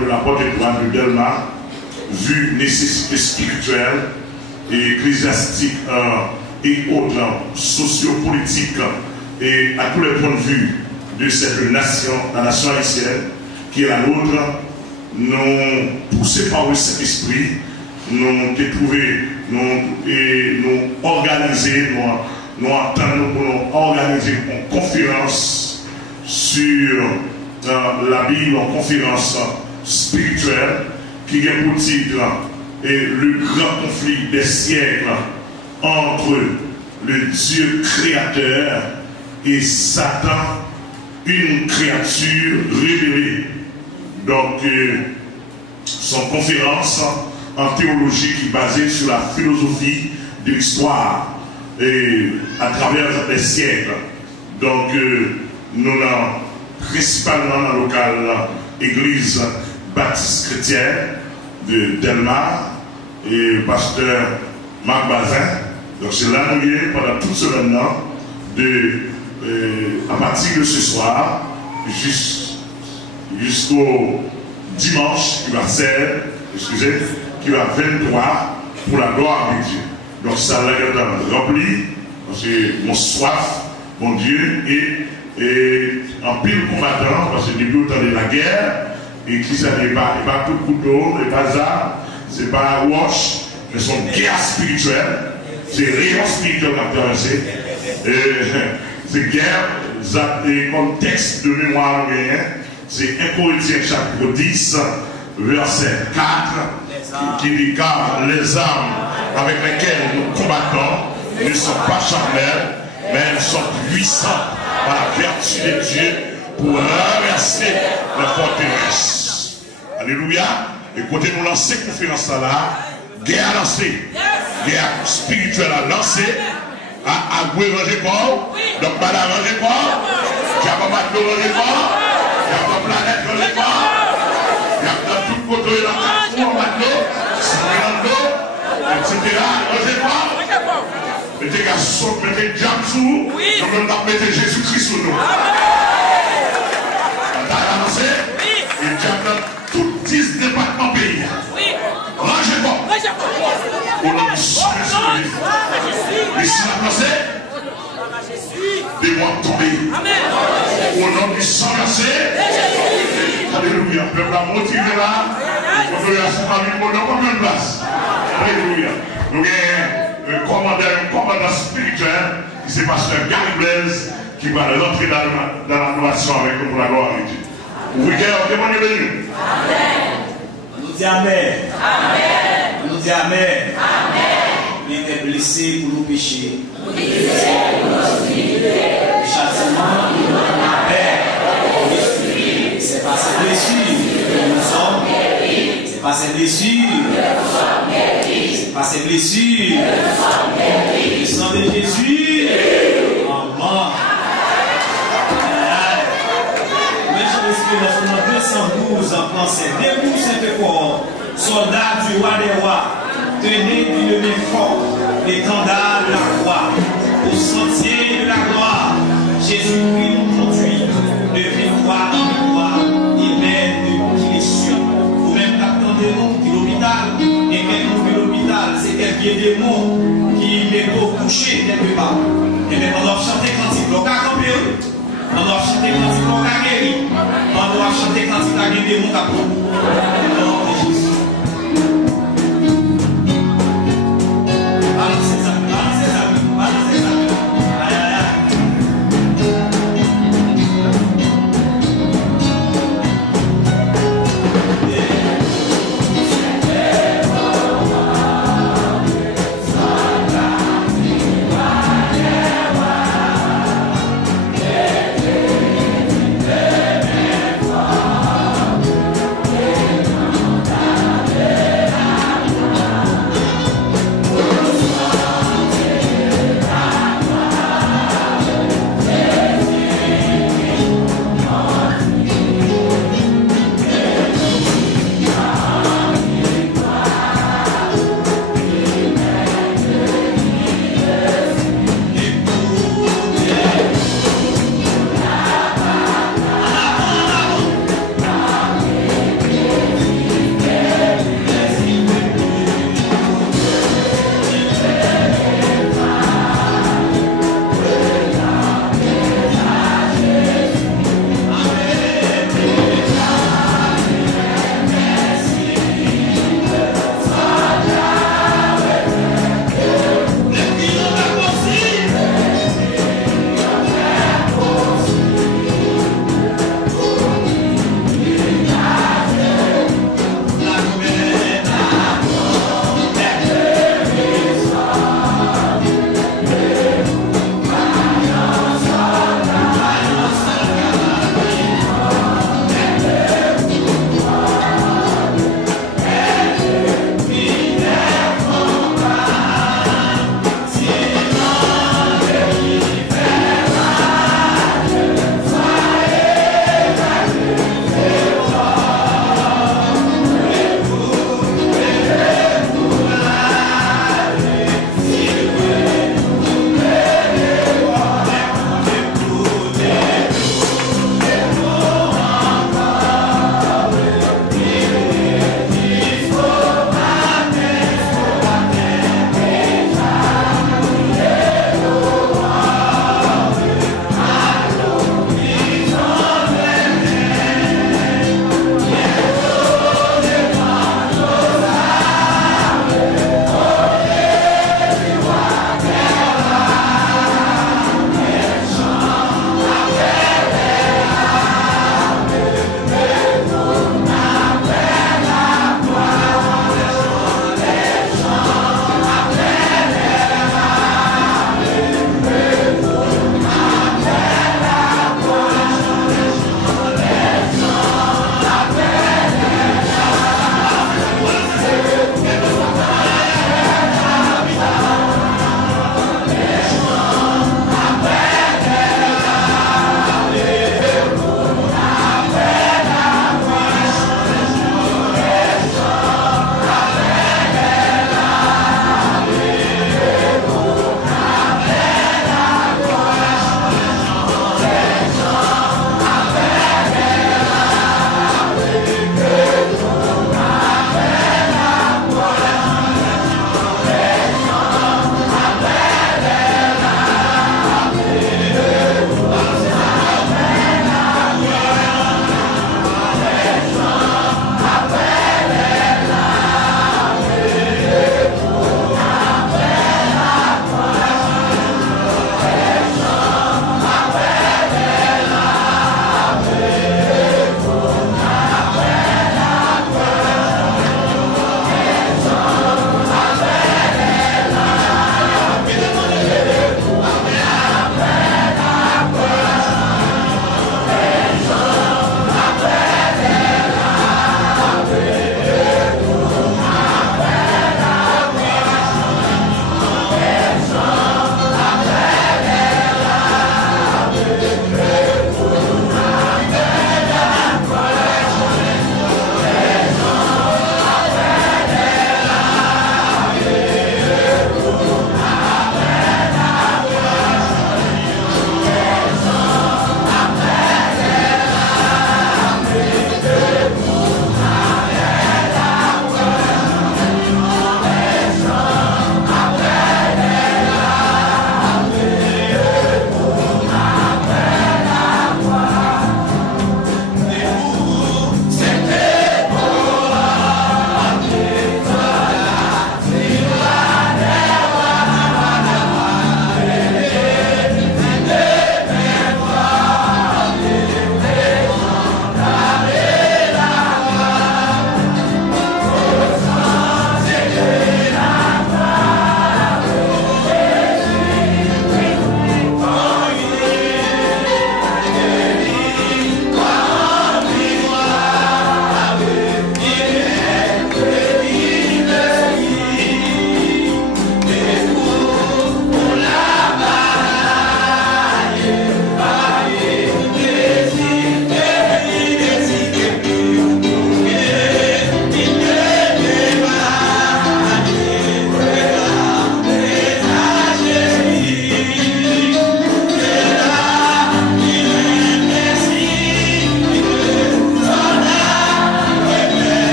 de la porte étoile de Delma, vu nécessité spirituelle et ecclésiastique et autres sociopolitiques et à tous les points de vue de cette nation, la nation haïtienne, qui est la nôtre, nous poussés par le Saint-Esprit, nous trouver, nous organiser, nous entendre pour nous organiser une conférence sur la Bible, une conférence spirituelle qui a pour titre le grand conflit des siècles entre le Dieu créateur et Satan, une créature révélée. Donc, son conférence en théologie qui est basée sur la philosophie de l'histoire et à travers les siècles. Donc, nous avons principalement dans le local église baptiste chrétienne de Delmar et pasteur Marc Bazin. Donc, c'est là nous sommes pendant toute semaine à partir de ce soir jusqu'au dimanche qui va 16, qui va 23 pour la gloire de Dieu. Donc ça l'a rempli, parce que mon soif, mon Dieu, et en pile combattant, parce que depuis le temps de la guerre, et qui ça n'est pas tout couteau, n'est pas arme, c'est pas wash, mais son guerre spirituelle, c'est rayon spirituel qui a traversé. C'est guerre, et comme texte de mémoire c'est 1 Corinthiens chapitre 10, verset 4, qui dit car les armes avec lesquelles nous combattons ne sont pas charnelles, mais elles sont puissantes par la vertu de Dieu pour renverser les forteresses. Alléluia. Et quand nous lançons cette conférence là, guerre lancée, guerre spirituelle à lancer, à ranger corps, donc madame ranger corps, Jacob ranger corps, Jacob planète ranger corps, Jacob tout côté dans la cour, etc. Ranger corps. Mettez garçon, mettez diable sous, nous mettez Jésus-Christ sous nous. On a annoncé, et diable dans tous 10 départements pays. Rangez corps. Au nom du Saint-Esprit. Ici la pensée, des mois tombés. Au nom du Saint-Esprit. Alléluia. Le peuple a motivé là. On veut assurer combien de place. Alléluia. Nous avons un commandant spirituel qui c'est pasteur Gary Blaise qui va rentrer dans l'adoration avec nous pour la gloire de Dieu. Vous voulez témoigner de nous? Amen. On nous dit Amen. Amen. On nous dit Amen. Amen. Il est blessé pour nos péchés. Vous blessé pour nos iniquités. Le châtiment nous donne la paix. C'est par ces blessures que nous sommes guéris. C'est par ces blessures que nous sommes guéris. C'est par ces blessures que nous sommes guéris. Le sang de Jésus en mort. Mais je respire dans 212 en français. Debout, Saint-Pécor, soldats du roi des rois, tenez d'une main forte l'étendard de la croix, au sentier de la gloire. Jésus-Christ nous conduit de victoire en victoire, il mène qui les suit. Vous-même attendez-nous qui l'hôpital, et quelqu'un qui l'hôpital, c'est quelqu'un des mots qui est pour coucher quelque part. Et bien, on doit chanter cantique, on doit camper, on doit chanter cantique, on doit guérir, on doit chanter cantique, on doit guérir des mots à pour. Au nom de Jésus. Yeah.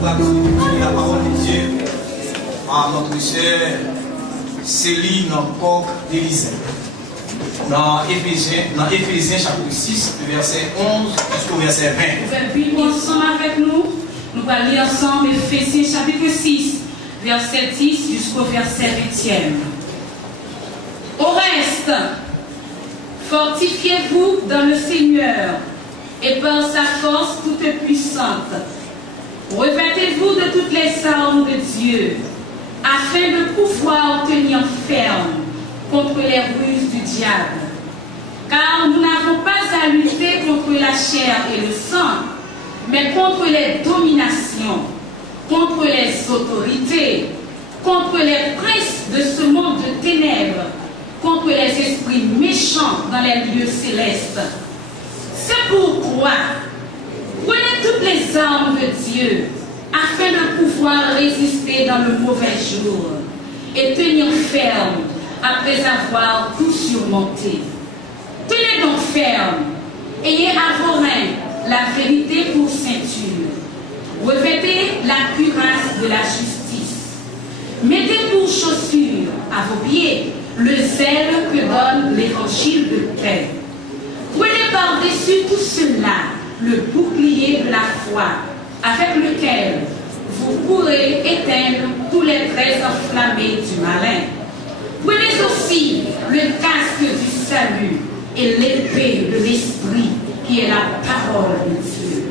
nous allons la parole de Dieu à notre chère Céline Koch d'Élysée. Dans Éphésiens chapitre 6, verset 11 jusqu'au verset 20. Vous faites bien ensemble avec nous. Nous allons lire ensemble Éphésiens chapitre 6, verset 10 jusqu'au verset 20e. Au reste, fortifiez-vous dans le Seigneur et par sa force toute puissante. Revêtez-vous de toutes les armes de Dieu, afin de pouvoir tenir ferme contre les ruses du diable. Car nous n'avons pas à lutter contre la chair et le sang, mais contre les dominations, contre les autorités, contre les princes de ce monde de ténèbres, contre les esprits méchants dans les lieux célestes. C'est pourquoi prenez toutes les armes de Dieu afin de pouvoir résister dans le mauvais jour et tenir ferme après avoir tout surmonté. Tenez donc ferme, ayez à vos mains la vérité pour ceinture. Revêtez la cuirasse de la justice. Mettez pour chaussure à vos pieds le zèle que donne l'évangile de paix. Prenez par-dessus tout cela le bouclier de la foi, avec lequel vous pourrez éteindre tous les traits enflammés du malin. Prenez aussi le casque du salut et l'épée de l'esprit, qui est la parole de Dieu.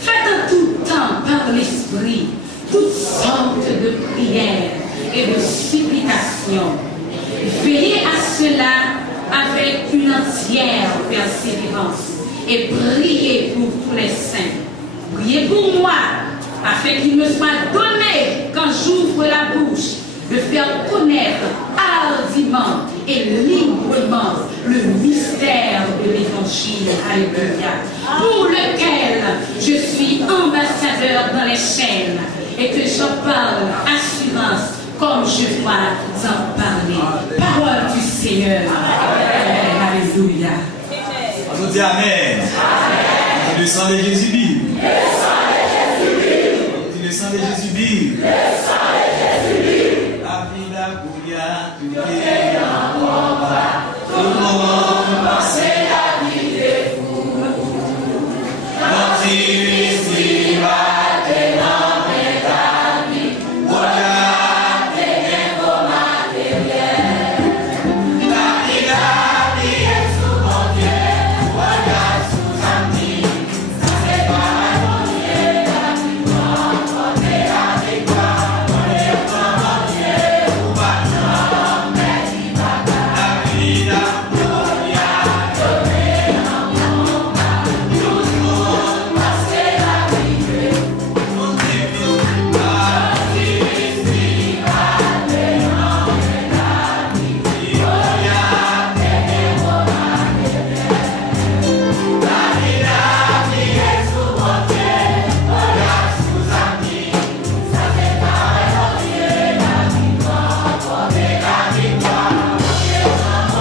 Faites en tout temps par l'esprit toutes sortes de prières et de supplications. Veillez à cela avec une entière persévérance et priez pour tous les saints. Priez pour moi, afin qu'il me soit donné, quand j'ouvre la bouche, de faire connaître hardiment et librement le mystère de l'évangile, alléluia, pour lequel je suis ambassadeur dans les chaînes et que j'en parle assurance comme je dois en parler. Parole du Seigneur. Alléluia. On nous dit Amen. Le sang de Jésus vive. Le sang de Jésus vive. La vie, la bouilla, tout est en combat. Tout le monde pense la vie des fous. Quand il va tellement la vie, voilà, t'es vos matériels. La vie est sous mon Dieu, voilà sous un nid. Ça c'est pas mon Dieu, la vie on est avec toi, on est comme mon Dieu, ou pas non, mais il va pas. La vie il y a donné un combat, tout le monde passe la vie, on est venu par Jésus, va tellement la vie, il y a des mots la vie est sous mon Dieu, voilà sous un nid, ça fait pas mon Dieu, la vie on est la victoire, on est comme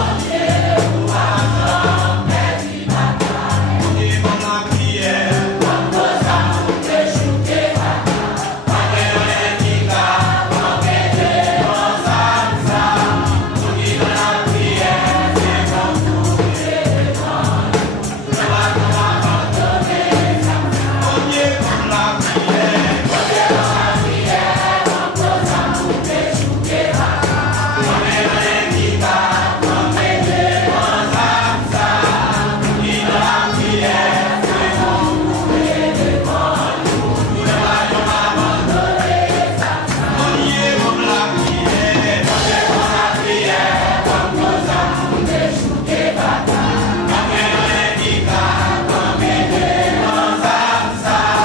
mon Dieu, ou pas non, mais il va pas, on est comme la prière, comme nos amours que jouer pas, on est qui va, on est de bons âmes, on est dans la prière, c'est comme vous et devant nous, on va abandonner ça, on est comme la prière, comme nos amours que jouer pas, on est qui va, on est de bons âmes, on est dans la prière, c'est comme vous et devant nous, on va abandonner ça, on est comme la prière, comme nos amours que jouer pas, on est qui va, on est de bons âmes,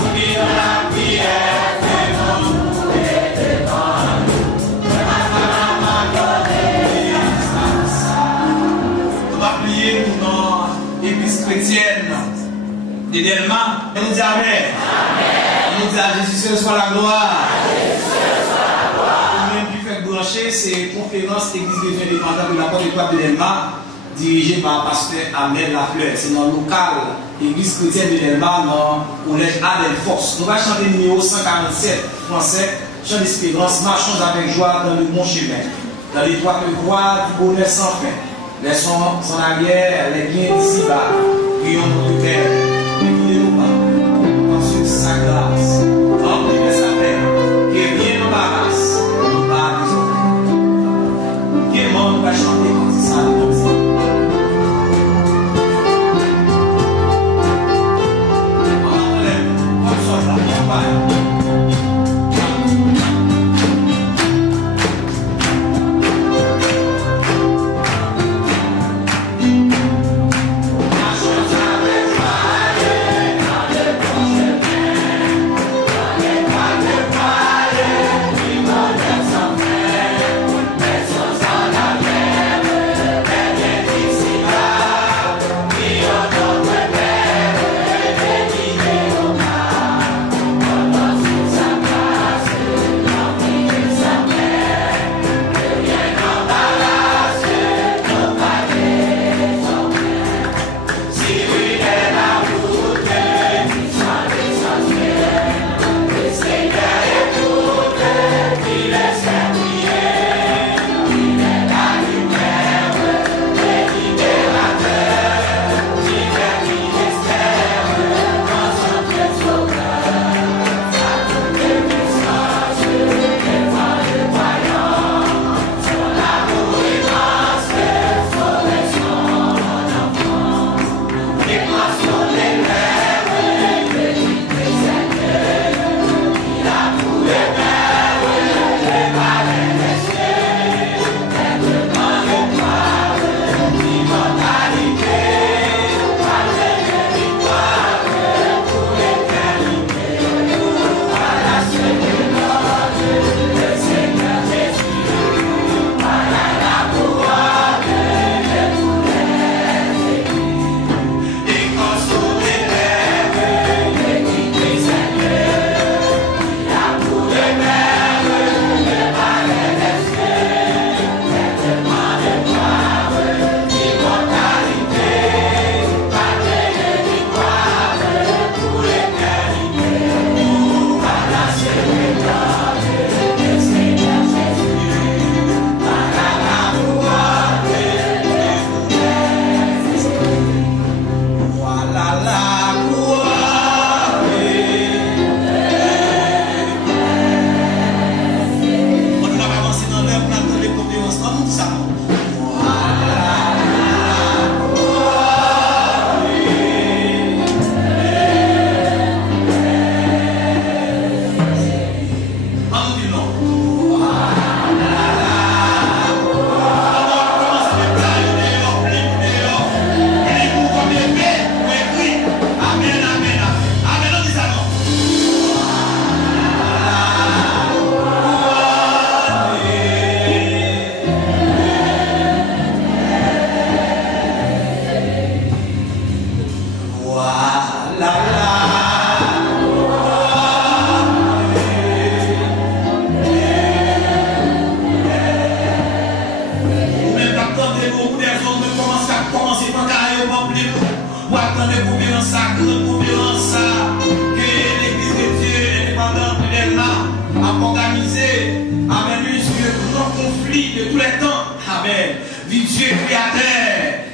on est dans la prière, c'est comme vous et devant nous, on va abandonner ça. On va prier pour notre église chrétienne de Delma. Et nous dit Amen. Et nous dit à Jésus, ce soit la gloire. Nous-mêmes qui fait brancher, c'est conférence église de Dieu dépendante de la porte étoile de Delma, dirigée par pasteur Ahmed Lafleur. C'est dans le local l'église chrétienne de Delma dans le collège Adelforce. Nous allons chanter le numéro 147 français, chant d'espérance, marchons avec joie dans le bon chemin, dans l'étroite voie du bonheur sans fin. Laissons son arrière les biens d'ici-bas, prions notre Père, ne guidez-nous pas, ensuite sa grâce, remplis de sa paix, que rien n'embarrasse, nous pas des que monde va chanter comme ça, comme ça.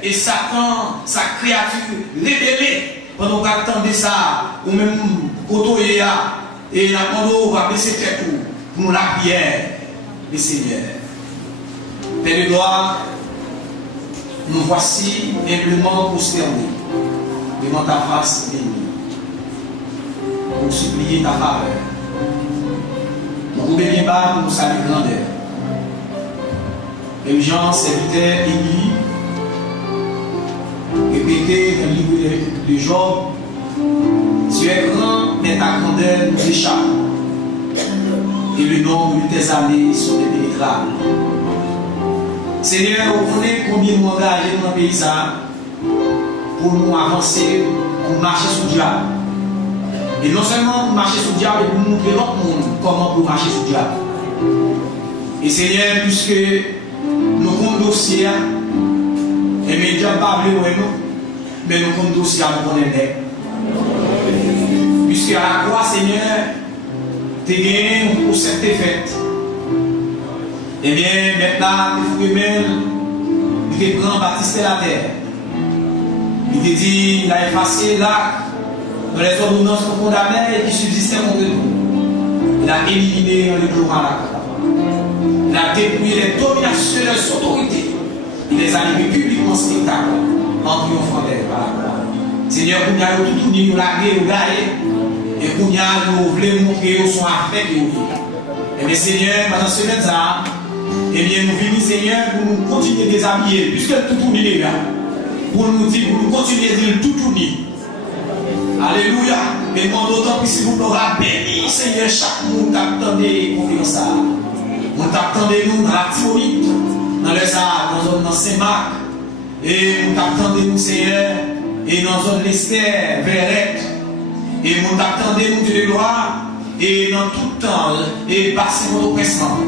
Et Satan, sa créature révélée, pendant qu'on attendait ça, ou même côtoyer, et la on va baisser tête pour nous la prière, le Seigneur. Père de gloire, nous voici humblement prosternés devant ta face bénie, pour supplier ta faveur. Nous vous bénissons bas pour nous saluer grandeur. Et Jean, serviteur Élie, répété dans le livre de Job, tu es grand, mais ta grandeur nous échappe. Et le nombre de tes années sont impénétrables. Seigneur, vous connaissez combien nous engageons dans le pays pour nous avancer, pour marcher sous le diable. Et non seulement pour marcher sous le diable, mais pour montrer l'autre monde comment pour marcher sous le diable. Et Seigneur, puisque nous avons un dossier, et les diables parlent, mais nous comptons aussi à nous connaître. Puisque à la croix, Seigneur, tu as gagné pour cette défaite. Eh bien, maintenant, tu te prends Baptiste la terre. Il te dit, il a effacé l'acte dans les ordonnances qu'on condamnait et qui subsistaient contre nous. Il a éliminé en les jours à la croix. Il a dépouillé les dominations de son autorité. Il les a mis publiquement spectacle en triomphant d'elle par la croix. Seigneur, nous avons tout nous laguer, nous gagner. Et nous voulons montrer son avec et et bien, Seigneur, pendant ce temps, eh bien, nous venons, Seigneur, pour nous continuer à déshabiller, puisque tout est là. Pour nous dire, pour nous continuer à dire tout uni. Alléluia. Et nous d'autant plus si vous nous béni, Seigneur, chaque monde t'attendait confiance à. Nous t'attendez nous dans la Timoïde, dans les arts, dans Saint-Marc. Et nous t'attendez nous, Seigneur, et dans zone l'Esther, Verrette. Et nous t'attendez nous, Dieu de gloire, et dans tout temps, et passer notre présent.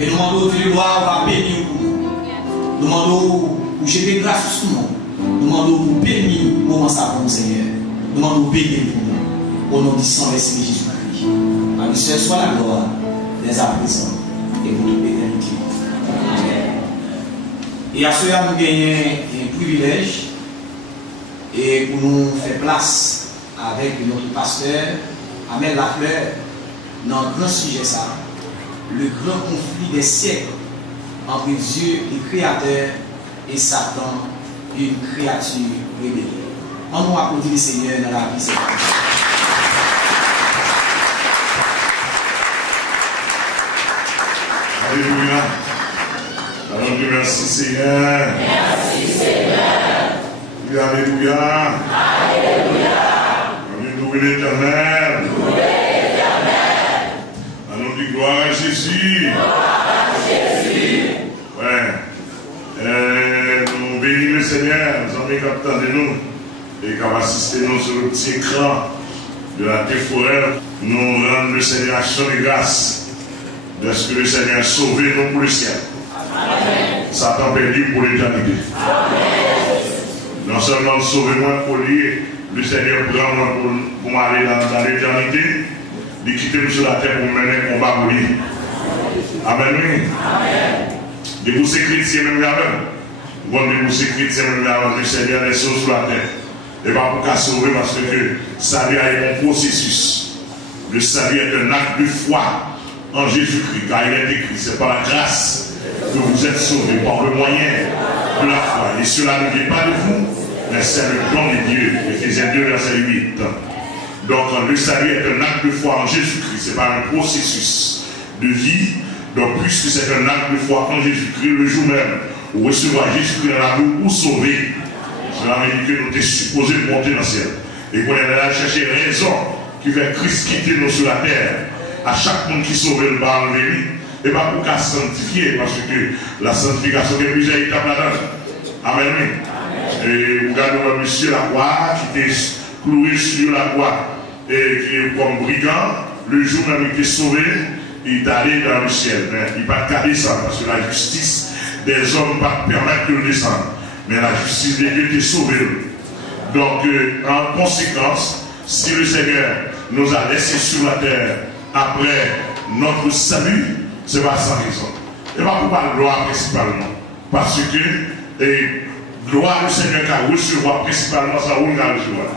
Et nous demandons, Dieu de gloire, va bénir nous. Nous demandons pour jeter grâce sur nous. Nous demandons pour bénir le moment ça pour nous, Seigneur. Nous demandons pour bénir pour nous. Au nom du sang et Seigneur Jésus-Christ. À lui seul soit la gloire, dès à présent, et pour toute l'éternité. Amen. Et à cela, nous gagnons un privilège, et pour nous faire place avec notre pasteur, Amel Lafleur, dans le grand sujet ça, le grand conflit des siècles entre Dieu, le Créateur, et Satan, une créature rebelle. On nous applaudit le Seigneur dans la vie. Alléluia. Alors, Dieu merci Seigneur. Merci Seigneur. Alléluia. Alléluia. Louez l'Éternel. Louez l'Éternel. Allons dire gloire à Jésus. Gloire à Jésus. Ouais. Nous bénissons le Seigneur, nous amis qui attendent nous et qui assistent nous sur le petit écran de la T4R. Nous rendons le Seigneur action de grâce de ce que le Seigneur a sauvé nous pour le ciel. Amen. Satan perdu pour l'éternité. Non seulement sauver moi pour lui, le Seigneur prend moi pour m'aller dans l'éternité, de quitter nous sur la terre pour mener un combat pour lui. Amen. Amen. De vous chrétiens même là-bas. Bon, de vous chrétiens même là-bas, le Seigneur est sur la terre. Et pas pour qu'à sauver parce que salut est un processus. Le salut est un acte de foi en Jésus-Christ, car il est écrit, c'est par la grâce que vous êtes sauvés, par le moyen de la foi. Et cela ne vient pas de vous, mais c'est le don de Dieu. Éphésiens 2, verset 8. Donc le salut est un acte de foi en Jésus-Christ, c'est pas un processus de vie. Donc puisque c'est un acte de foi en Jésus-Christ, le jour même où recevoir Jésus-Christ dans la boue pour sauver, cela veut dire que nous sommes supposés monter dans le ciel. Et qu'on est allé chercher raison qui fait Christ quitter nous sur la terre. À chaque monde qui sauve le bas enlever lui. Et pas pour qu'à sanctifier, parce que la sanctification est plusieurs étapes là-dedans. Amen. Et vous regardez monsieur Lacroix qui était cloué sur la croix et qui est comme brigand, le jour même il était sauvé, il est allé dans le ciel. Mais il ne va pas descendre parce que la justice des hommes ne va pas permettre de le descendre. Mais la justice de Dieu était sauvée. Donc, en conséquence, si le Seigneur nous a laissés sur la terre après notre salut, ce n'est pas sans raison. Et pas pour la gloire principalement. Parce que gloire au Seigneur qui a recevoir principalement ça, on a recevoir.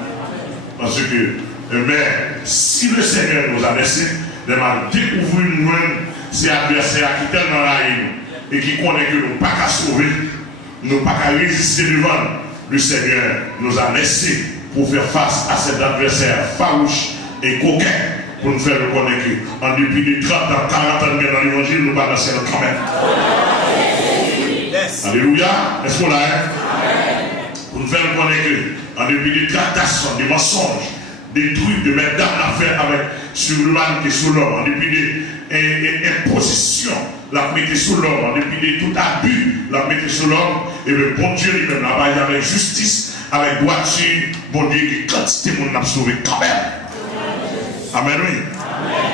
Parce que, mais si le Seigneur nous a laissés, nous avons découvert nous-mêmes ces adversaires qui sont tellement haïs et qui connaissent que nous n'avons pas qu'à sauver, nous n'avons pas qu'à résister devant. Le Seigneur nous a laissés pour faire face à cet adversaire farouche et coquin pour nous faire reconnaître qu'en dépit de 30 ans, 40 ans dans l'évangile, nous ne pas dans le ciel quand même. Yes. Alléluia. Est-ce qu'on l'a? Pour nous faire reconnaître qu'en dépit des tractations, des mensonges, des trucs de mettre d'âme à faire avec sur l'humanité, sur l'homme, en dépit des impositions, la mettre sur l'homme, en dépit de tout abus, la mettre sur l'homme, et le bon Dieu lui-même l'a baillé avec justice, avec droiture, bon Dieu, qui quantité de monde n'a sauvé quand même. Amen, oui.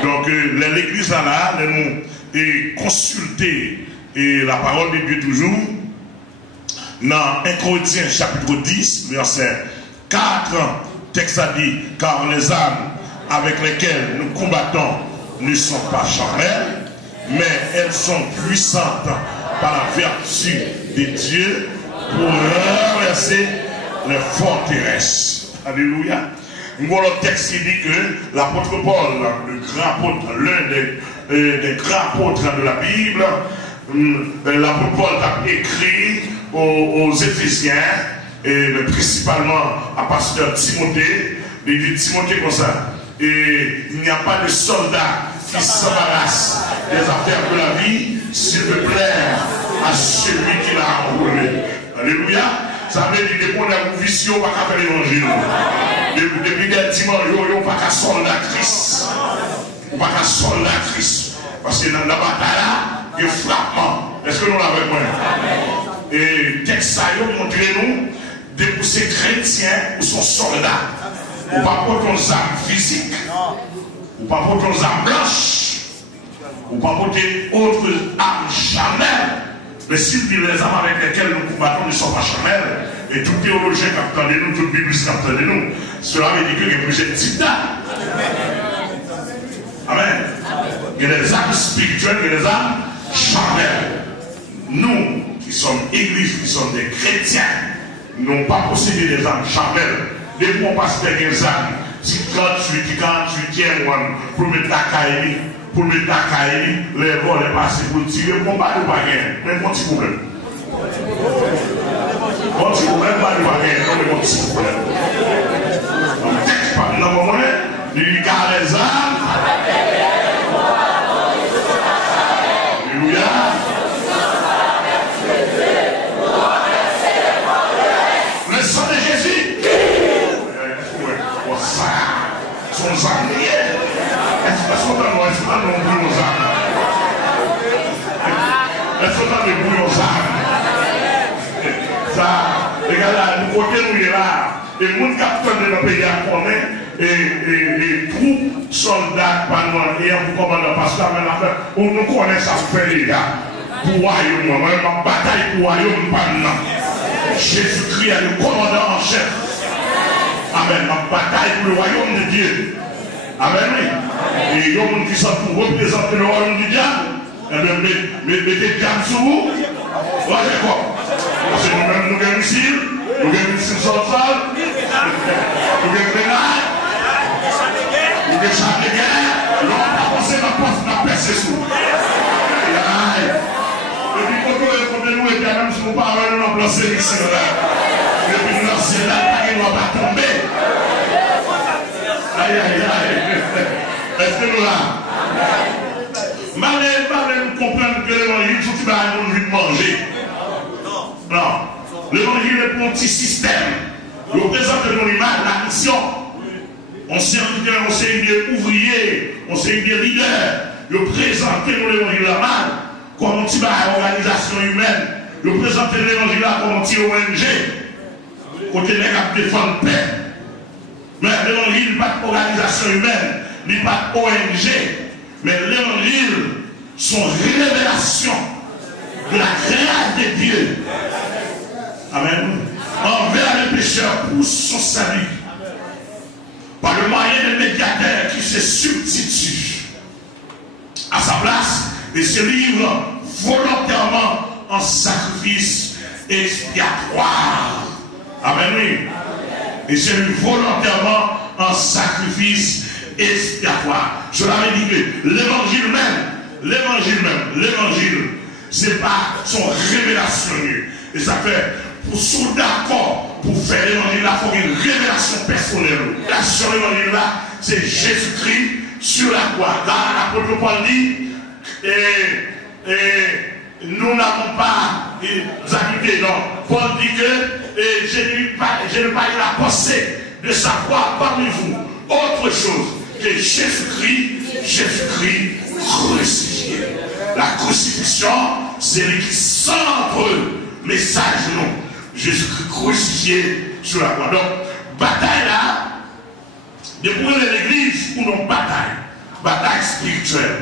Donc, l'église là, nous consulter la parole de Dieu toujours, dans 1 Corinthiens chapitre 10, verset 4, texte a dit, car les armes avec lesquelles nous combattons ne sont pas charnelles, mais elles sont puissantes par la vertu de Dieu pour renverser les forteresses. Alléluia. Voilà le texte qui dit que l'apôtre Paul, le grand apôtre, l'un des grands apôtres de la Bible, l'apôtre Paul a écrit aux Éphésiens, et principalement à pasteur Timothée, il dit Timothée comme ça, et il n'y a pas de soldat qui s'embarrasse des affaires de la vie, s'il veut plaire à celui qui l'a enrôlé. Alléluia. Ça veut dire que qu'on a une vision, on ne va pas faire l'évangile. Depuis des dimanches, on ne va pas soldat Christ. On ne va pas soldat Christ. Parce que dans la bataille là, il y a frappement. Est-ce que nous l'avons moi? Et texte ça, montre nous, de ces chrétiens ou sont soldats. Ou pas pour ton arme physique. Ou pas pour ton arme blanche. Ou pas pour tes autres armes charnelles. Mais s'il dit les armes avec lesquelles nous combattons ne sont pas charnelles, et tout théologien qui attendait nous, toute Bible qui attendait nous, cela veut dire qu'il y a plusieurs types d'armes. Amen. Il y a des armes spirituelles, il y a des armes charnelles. Nous, qui sommes églises, qui sommes des chrétiens, n'ont pas possédé des armes charnelles. Des bons pasteurs des armes, si 48e, pour mettre la caille, pour mettre la caille, les vols, les passés, pour tirer, pour pas de baguette, mais mon petit problème. Mon petit problème, pas de baguette, mais mon petit problème. Donc, texte pas, dans le moment, il garde les armes. Alléluia. Le sang de Jésus. Son sang lié. Est-ce qu'on a nos armes? Est-ce qu'on a des bouillons armes? Ça, regarde là, nous côté nous est là. Et mon capitaine de notre pays a connu et troupes, soldats, pas et un commandant pasteur, mais on nous connaît ça fait les gars. Pour royaume, moi, ma bataille pour royaume, pas non. Jésus-Christ est le commandant en chef. Amen. Ma bataille pour le royaume de Dieu. Amen, oui. Et il y a des gens qui sont pour représenter le royaume du diable. Eh bien, mettez le diable sur vous. Voyez quoi? Parce que nous-mêmes, nous avons un missile, nous avons un missile sur le sol, nous avons un pénal, nous avons un champ de guerre, nous avons pas pensé à la porte, nous avons percé sous. Et puis, quand nous et même si nous parlons, nous avons placé ici, et puis nous lancer là, il ne va pas tomber. Aïe, aïe, aïe. Est-ce que nous là? Malgré nous comprendre que l'évangile, tout va nous envie de manger. Non. L'évangile est pour un petit système. Il représente une image, la mission. On s'est des ouvriers, on s'est des leaders. Il représente l'évangile là-bas comme un petit organisation humaine. Il représente l'évangile là comme un petit ONG. Côté les cap défendre paix. Mais l'évangile n'est pas d'organisation humaine, n'est pas d'ONG. Mais l'évangile, son révélation de la grâce de Dieu. Amen. Envers les pécheurs pour son salut. Par le moyen de médiateur qui se substitue à sa place et se livre volontairement en sacrifice expiatoire. Amen. Oui. Et se livre volontairement en sacrifice expiatoire. Je l'avais dit que l'évangile même, c'est pas son révélation. Et ça fait, pour sont d'accord pour faire l'évangile là, il faut une révélation personnelle. La sur l'évangile là, c'est Jésus-Christ sur la croix. Dans l'apôtre Paul dit, nous n'avons pas habité. Non, Paul dit que je n'ai pas eu la pensée de savoir parmi vous autre chose que Jésus-Christ crucifié. La crucifixion, c'est lui qui centre le message, non. Jésus-Christ crucifié sur la croix. Donc, bataille là, de pour l'église ou non bataille spirituelle.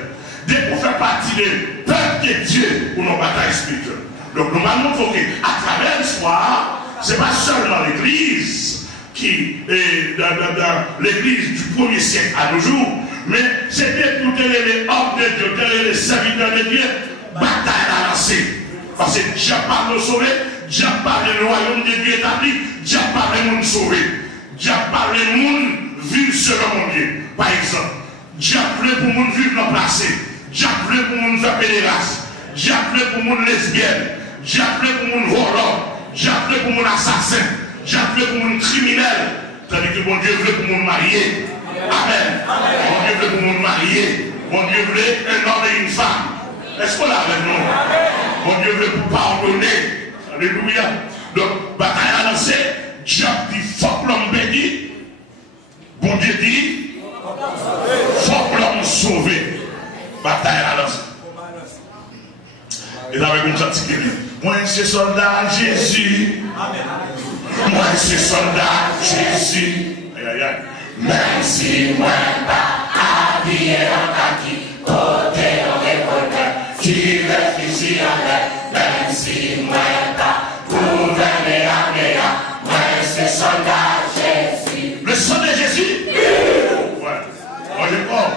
De pour faire partie du peuple de Dieu ou non bataille spirituelle. Donc, nous allons montré qu'à travers l'histoire, ce n'est pas seulement l'église qui est dans l'église du 1er siècle à nos jours, mais c'était pour les hommes de Dieu, les serviteurs de Dieu, bataille à lancer. Parce que Dieu parle de sauver, Dieu parle du royaume de Dieu établi, Dieu parle de monde sauvé, Dieu parle de monde vivre selon mon Dieu. Par exemple, Dieu appelé pour monde vivre dans placé, Dieu appelé pour monde faire pédérace, Dieu appelé pour monde lesbienne, Dieu appelé pour monde voleur, Dieu appelé pour monde assassin, Dieu appelé pour monde criminel. Tandis que mon Dieu veut pour monde marié. Amen. Mon Dieu veut pour monde marié. Mon Dieu veut un homme et une femme. Est-ce qu'on l'a avec nous? Mon Dieu veut pour pardonner. Alléluia. Donc, bataille à lancer. Dieu dit, faut que l'homme béni. Bon Dieu dit, faut que l'homme sauvé. Bataille à lancer. Et là, avec une cantique, moi, c'est soldat Jésus. Moi, c'est soldat Jésus. Aïe, aïe, aïe. Même si moi pas habillé en kaki, côté en révolteur, qui réfléchit avec, même si moi pas gouverné à Méa, moi c'est soldat Jésus. Le sang de Jésus? Ouais. Moi je crois.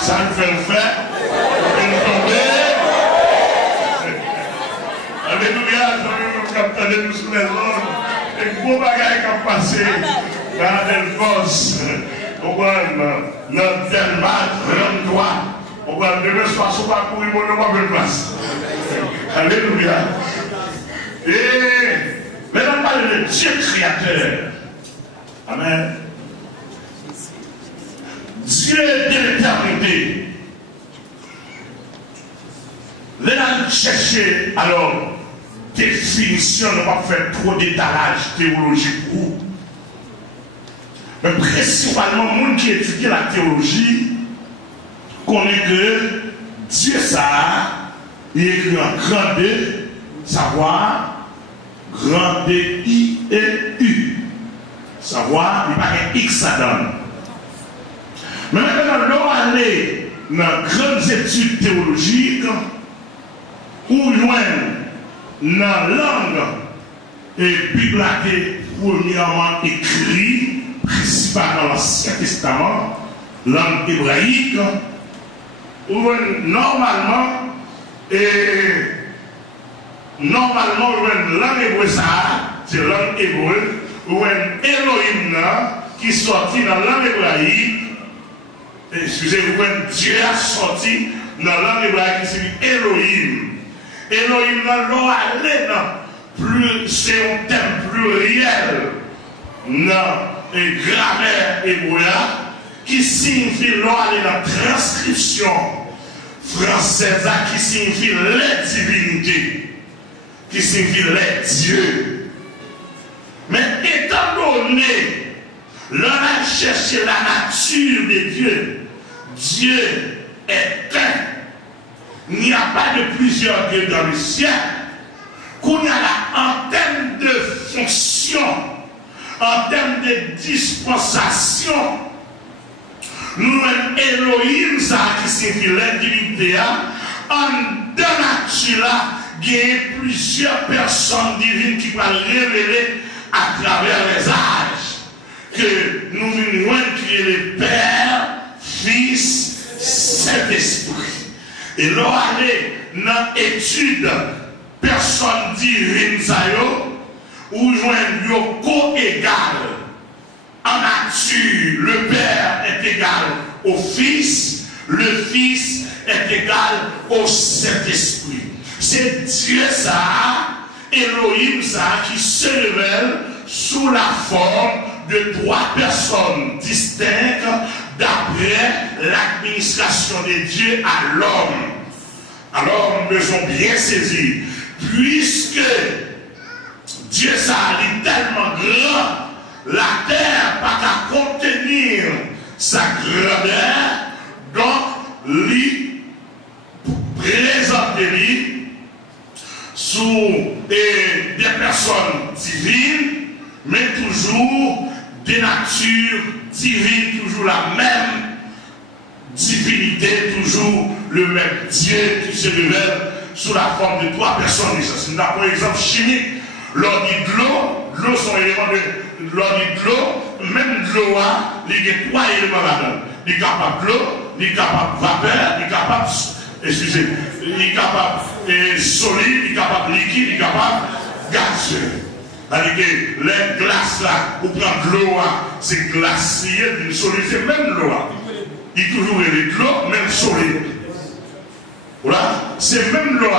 Ça nous fait le faire. Et nous tomber. Alléluia, nous captons tous les autres. Et gros bagaille qui ont passé dans Delphos, dans Delmat, rends-toi. On va demain soir, on va courir mon nom à place. Alléluia. Et maintenant, parler de Dieu créateur. Amen. Dieu de l'éternité. Là, chercher alors définition, on va faire trop d'étalage théologique. Mais principalement, les gens qui étudient la théologie connaissent que Dieu, ça, il écrit en grand D, savoir, grand D, I et U. Savoir, il n'y a pas un X à donne. Mais maintenant, l'on aller dans grandes études théologiques, où loin dans la langue et Bible a été premièrement écrit, principalement dans l'Ancien Testament, langue hébraïque, où normalement, langue hébreu, c'est langue hébreu, où un Elohim qui sorti dans la langue hébraïque, excusez-moi, Dieu a sorti dans la langue hébraïque qui signifie Elohim. Elohim, c'est un thème pluriel dans la grammaire hébreu qui signifie aller dans la transcription française qui signifie les divinités, qui signifie les dieux. Mais étant donné, l'on a cherché la nature de Dieu, Dieu est un. Il n'y a pas de plusieurs dieux dans le ciel. Qu'on y a là, en termes de fonction, en termes de dispensation, nous avons Elohim, ça qui signifie l'individualité, en deux natures là, il y a plusieurs personnes divines qui vont révéler à travers les âges que nous venons qui est le Père, Fils, Saint-Esprit. Et là, aller dans l'étude personne divine, où joignent co-égal en nature. Le Père est égal au Fils, le Fils est égal au Saint-Esprit. C'est Dieu ça, Elohim ça, qui se révèle sous la forme de trois personnes distinctes d'après l'administration de Dieu à l'homme. Alors nous devons bien saisir, puisque Dieu ça est tellement grand, la terre pas qu'à contenir sa grandeur, donc lui présente lui sous des personnes divines, mais toujours des natures divines, toujours la même divinité, toujours le même Dieu qui se révèle sous la forme de trois personnes. C'est un exemple chimique. L'on dit de l'eau l'eau sont éléments de l'eau, même de l'eau, il y a 3 éléments là-dedans. Il est capable de l'eau, il est capable de vapeur, il est capable, excusez, il est capable de solide, il est capable de liquide, il est capable de gazeux. C'est-à-dire que les glaces là, ou prendre de l'eau, c'est glacier, une solide, c'est même l'eau. Il y a toujours de l'eau, même solide. Voilà, c'est même l'eau,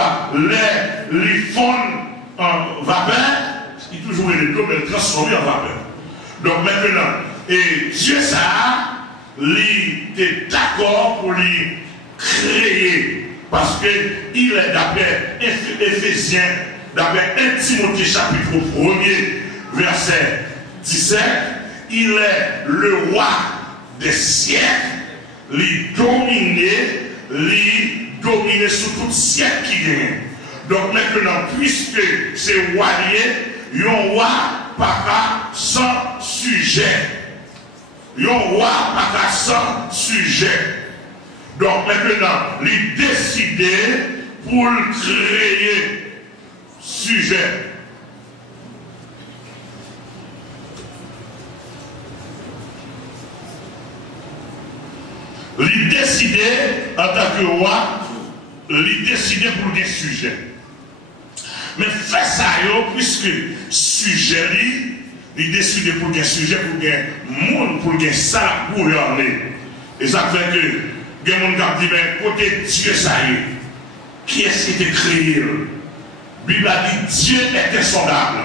les fonds en vapeur, il y a toujours de l'eau, mais transformé en vapeur. Donc maintenant, et Dieu ça, il est d'accord pour lui créer, parce qu'il est d'après Éphésiens, d'après 1 Timothée chapitre 1er, verset 17, il est le roi des siècles, il domine sur tout siècle qui gagne. Donc maintenant, puisque c'est roi lié, un roi pas sans sujet. Un roi pas sans sujet. Donc maintenant, il décidé pour créer sujet. Il décidé en tant que roi, il décidé pour des sujets. Mais fait ça, puisque sujet, il décide pour des sujets, pour des monde, pour des ça, pour y aller. Et ça fait que, il y a des gens qui disent, mais côté Dieu, ça y est. Qui est-ce qui était créé? La Bible a dit, Dieu est insondable.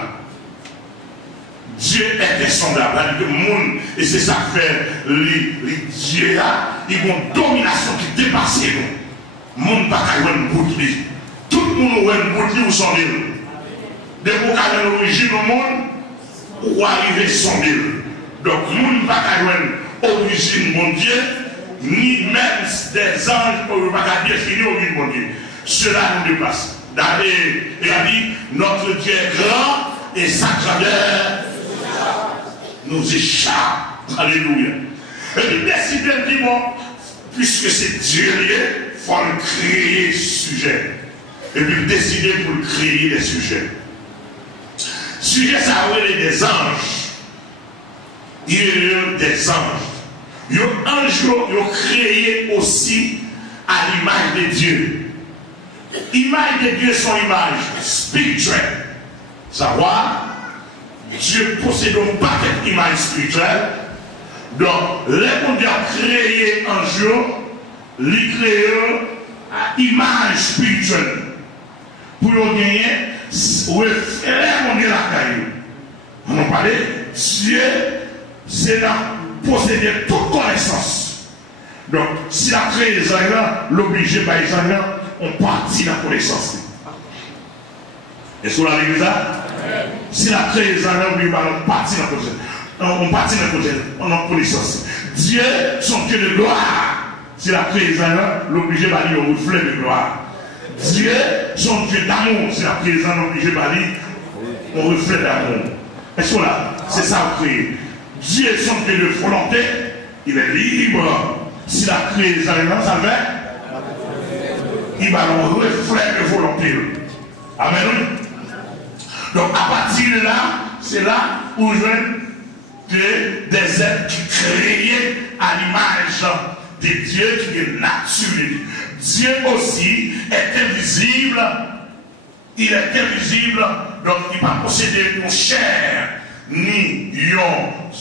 Dieu est insondable. C'est-à-dire que le monde, et c'est ça que fait les dieux là, ils ont une domination qui dépasse nous. Le monde n'a pas qu'à une bout de lui. Tout le monde a une bout de lui ou son île. Dès qu'on a l'origine au monde, ou arriver son île. Donc, le monde n'a pas qu'à une origine, mon Dieu, ni même des anges, ou pas qu'à définir l'origine, mon Dieu. Cela nous dépasse. Et a dit, notre Dieu est grand et sa grandeur nous échappe. Alléluia. Et puis décider de dire, bon, puisque c'est Dieu lié, il faut le créer sujet. Et puis décider pour créer des sujets. Sujet, ça a des anges. Il y a des anges. Les anges ont créé aussi à l'image de Dieu. L'image de Dieu, son image spirituelle. Savoir, Dieu possède donc pas cette image spirituelle. Donc, les mondes ont créé un jour, les créent à image spirituelle. Pour nous gagner, les mondes la caillou. On en parlait, Dieu, c'est là posséder toute connaissance. Donc, si la créé les gens, l'obligé par les gens, on partit la connaissance. Et sur la l'église, si la créé les gens, on partit la connaissance. On partit la connaissance. Dieu, son Dieu de gloire. Si la créé les gens, l'obligé par lui, on reflet de gloire. Dieu, son Dieu d'amour. Si la créé les gens, l'obligé par lui, on reflet d'amour. Est-ce que là, c'est ça qu'on crée. Dieu, son Dieu de volonté, il est libre. Si la créé les gens, ça va. Il va nous refléter de volonté. Amen. Donc à partir de là, c'est là où je veux des êtres qui créent à l'image de Dieu qui est naturel. Dieu aussi est invisible. Il est invisible, donc il ne va pas posséder une chair, ni une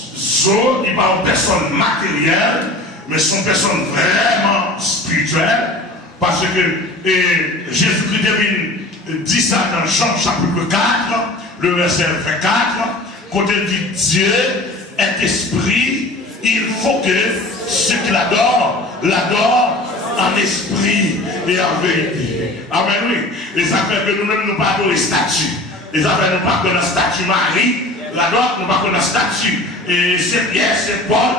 zone, il ne va pas une personne matérielle, mais son personne vraiment spirituelle. Parce que Jésus-Christ dit ça dans Jean chapitre 4, le verset 24, quand il dit Dieu est esprit, il faut que ceux qui l'adorent en esprit et en vérité. Amen, oui. Et ça fait que nous-mêmes nous pas de statue. Et ça fait nous pas de la statue Marie, l'adore, nous pas de la statue. Et c'est Pierre, c'est Paul.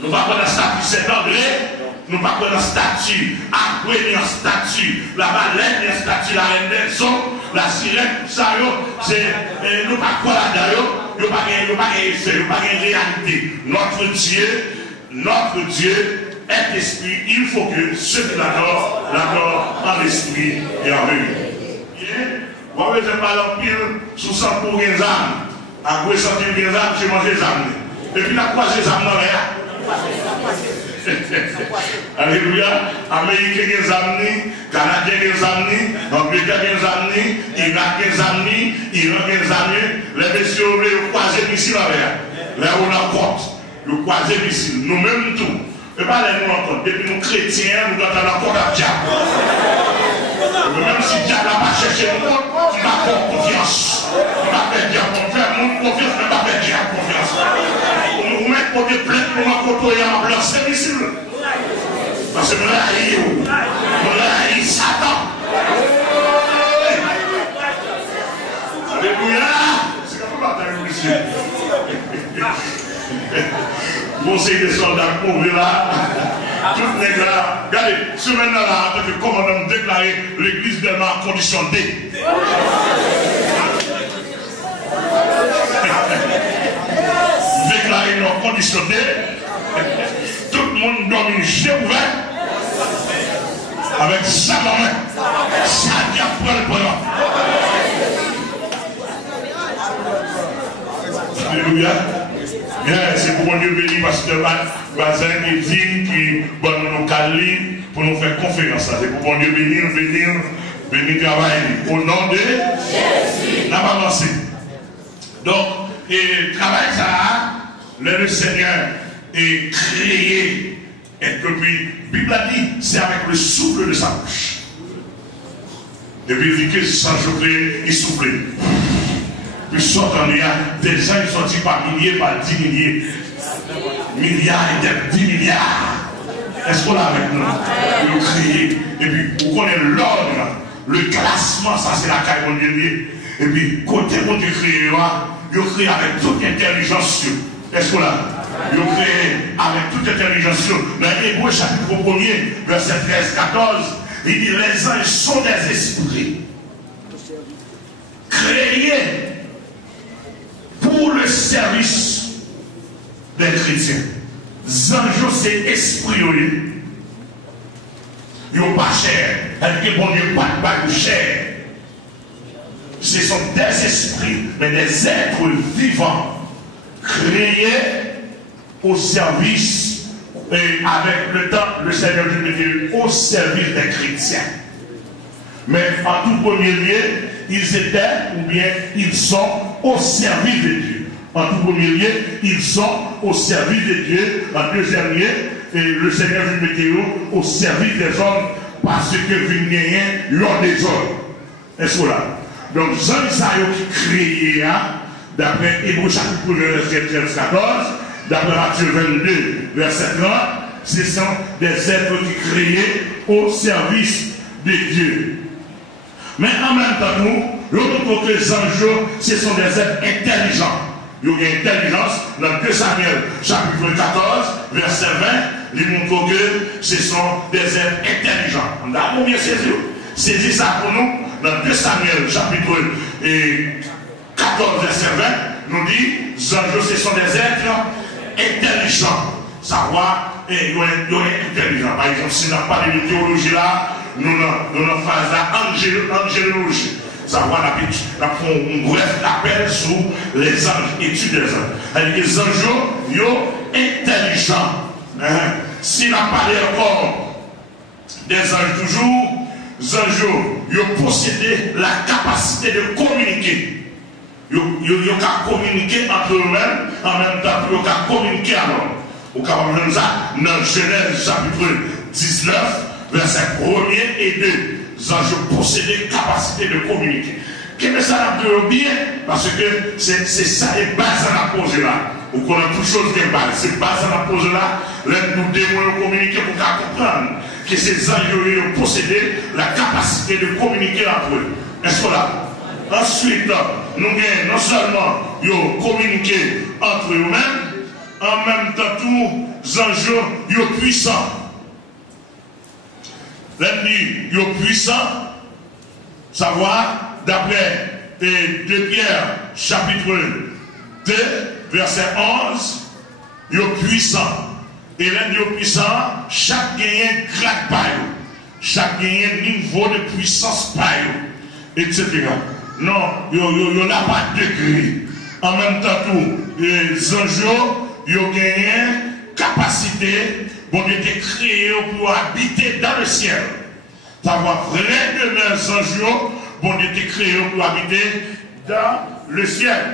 Nous pas de la statue Saint-André. Nous pas de la statue Aqué, ni en statue la baleine, ni en statue la reine des eaux, la sirène, tout ça, c'est nous pas quoi là-dedans, nous pas effet, nous pas réalité. Notre Dieu est esprit. Il faut que ceux qui l'adorent en esprit et en vérité. Moi, je vais pas l'empile sous 100 pour les âmes. À quoi sentir les âmes, j'ai mangé les âmes. Et puis, la croisé les âmes dans l'air. Alléluia. Américains les âmes, Canadiens les âmes, Angleterre les âmes, Irak les âmes, Iran les âmes. Les messieurs, ils croisent les missiles dans l'air. Là où on a côte, ils croisent les missiles. Nous-mêmes tout. Et pas les nous encore. Depuis nous chrétiens, nous avons encore à diable. Même si le diable n'a pas cherché le monde, il n'a pas confiance. Il n'a pas fait confiance, mais pas fait diable confiance. Nous mettons pour des plaintes pour nous côtoyer en blanc, c'est difficile. Parce que nous haïssons Satan. Alléluia. C'est comme ça que monsieur. Conseil des soldats pour là. Toutes les gars, regardez, ce maintenant-là, en tant que commandant, déclaré l'église de en condition D. Déclaré en condition D. Tout le monde dorme une jeu ouvert. Avec ça dans la main. Ça vient pour le bonheur. Alléluia. C'est pour mon Dieu béni, pasteur Bazin qui dit qu'il va nous caler pour nous faire conférence. C'est pour mon Dieu venir travailler. Au nom de Jésus. On va avancer. Donc, le travail, ça, le Seigneur est créé. Et puis, la Bible a dit, c'est avec le souffle de sa bouche. Et puis, il dit que sans jouer, il souffle. Puis sortent en l'air, des gens ils sortent par milliers, par 10 milliers, milliards et 10 milliards. Est-ce qu'on a avec nous? Le crier. Et puis, vous connaissez l'ordre, le classement, ça c'est la caille mon Dieu. Et puis, côté mon Dieu créé, il crée avec toute intelligence. Est-ce qu'on a? Il crée avec toute intelligence. Dans Hébreux chapitre 1er, verset 13-14, il dit les anges sont des esprits créés pour le service des chrétiens. Zanjo, c'est esprit. Ils n'ont pas cher. Elle dit bon Dieu, pas de chair. Ce sont des esprits, mais des êtres vivants, créés au service, et avec le temps, le Seigneur nous dit au service des chrétiens. Mais en tout premier lieu, ils étaient, ou bien ils sont au service de Dieu. En tout premier lieu, ils sont au service de Dieu. En deuxième lieu, le Seigneur vous mettez au service des hommes parce que vous n'ayez l'ordre des hommes. Est-ce que là? Donc, Jean Isaïe qui créé, d'après Hébreux chapitre 1, verset 14, d'après Matthieu 22, verset 30, ce sont des êtres qui créés au service de Dieu. Mais en même temps, nous montrons que les anges, ce sont des êtres intelligents. Il y a une intelligence dans 2 Samuel, chapitre 14, verset 20, il montre que ce sont des êtres intelligents. On a bien saisi. Saisi ça pour nous, dans 2 Samuel, chapitre 14, verset 20, nous dit, les anges, ce sont des êtres intelligents. Savoir, et ils sont intelligents. Par exemple, si on n'a pas de théologie là, nous avons phase d'angélologie. Ça va, on bref appel sur les anges, études des anges. Les anges, ils sont intelligents. S'il a parlé encore des anges toujours, les anges, ils ont possédé la capacité de communiquer. Ils ont communiqué entre eux-mêmes, en même temps, ils ont communiqué alors. Au cas où nous avons dans Genèse chapitre 19, verset 1er et 2. Les anges possédaient capacité de communiquer. Qu'est-ce que ça a bien? Parce que c'est ça les bases à la pose là. Vous connaissez toutes choses qui sont bases. C'est base à la pose là. Nous devons communiquer pour comprendre que ces anges ont possédé la capacité de communiquer entre eux. Est-ce que là? Ensuite, nous avons non seulement communiqué entre eux-mêmes, en même temps, tous les anges sont puissants. L'ennemi est puissant, savoir, d'après 2 Pierre, chapitre 2, verset 11, il est puissant. Et l'ennemi est puissant, chaque gagnant grade par eux, chaque gagnant niveau de puissance par eux, etc. non, il n'a pas de degré. En même temps, tout, les anges, ils ont gagné capacité, bon Dieu était créé pour habiter dans le ciel. Savoir vrai demeure anges, bon Dieu était créé pour habiter dans le ciel.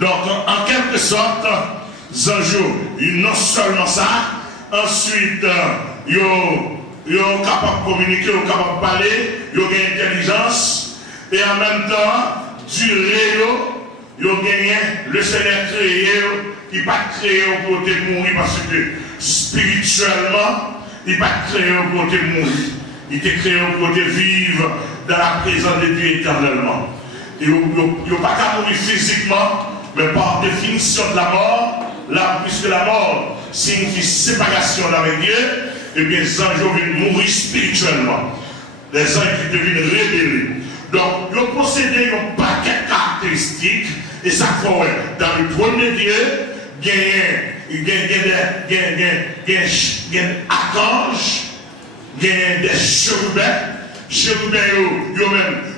Donc, en quelque sorte, anges, non seulement ça, ensuite, ils sont capables de communiquer, ils sont capables de parler, ils ont une intelligence, et en même temps, durée, ils ont gagné le Seigneur créé, il n'est pas créé pour mourir parce que spirituellement, il n'est pas créé pour mourir. Il était créé pour vivre dans la présence de Dieu éternellement. Il n'est pas qu'à mourir physiquement, mais par définition de la mort, puisque la mort signifie séparation avec Dieu, et bien les anges viennent mourir spirituellement. Les anges qui deviennent rebelles. Donc, ils possédaient un paquet de caractéristiques, et ça fait dans le premier Dieu, il y a des archanges, il y a des chérubins. Chérubins,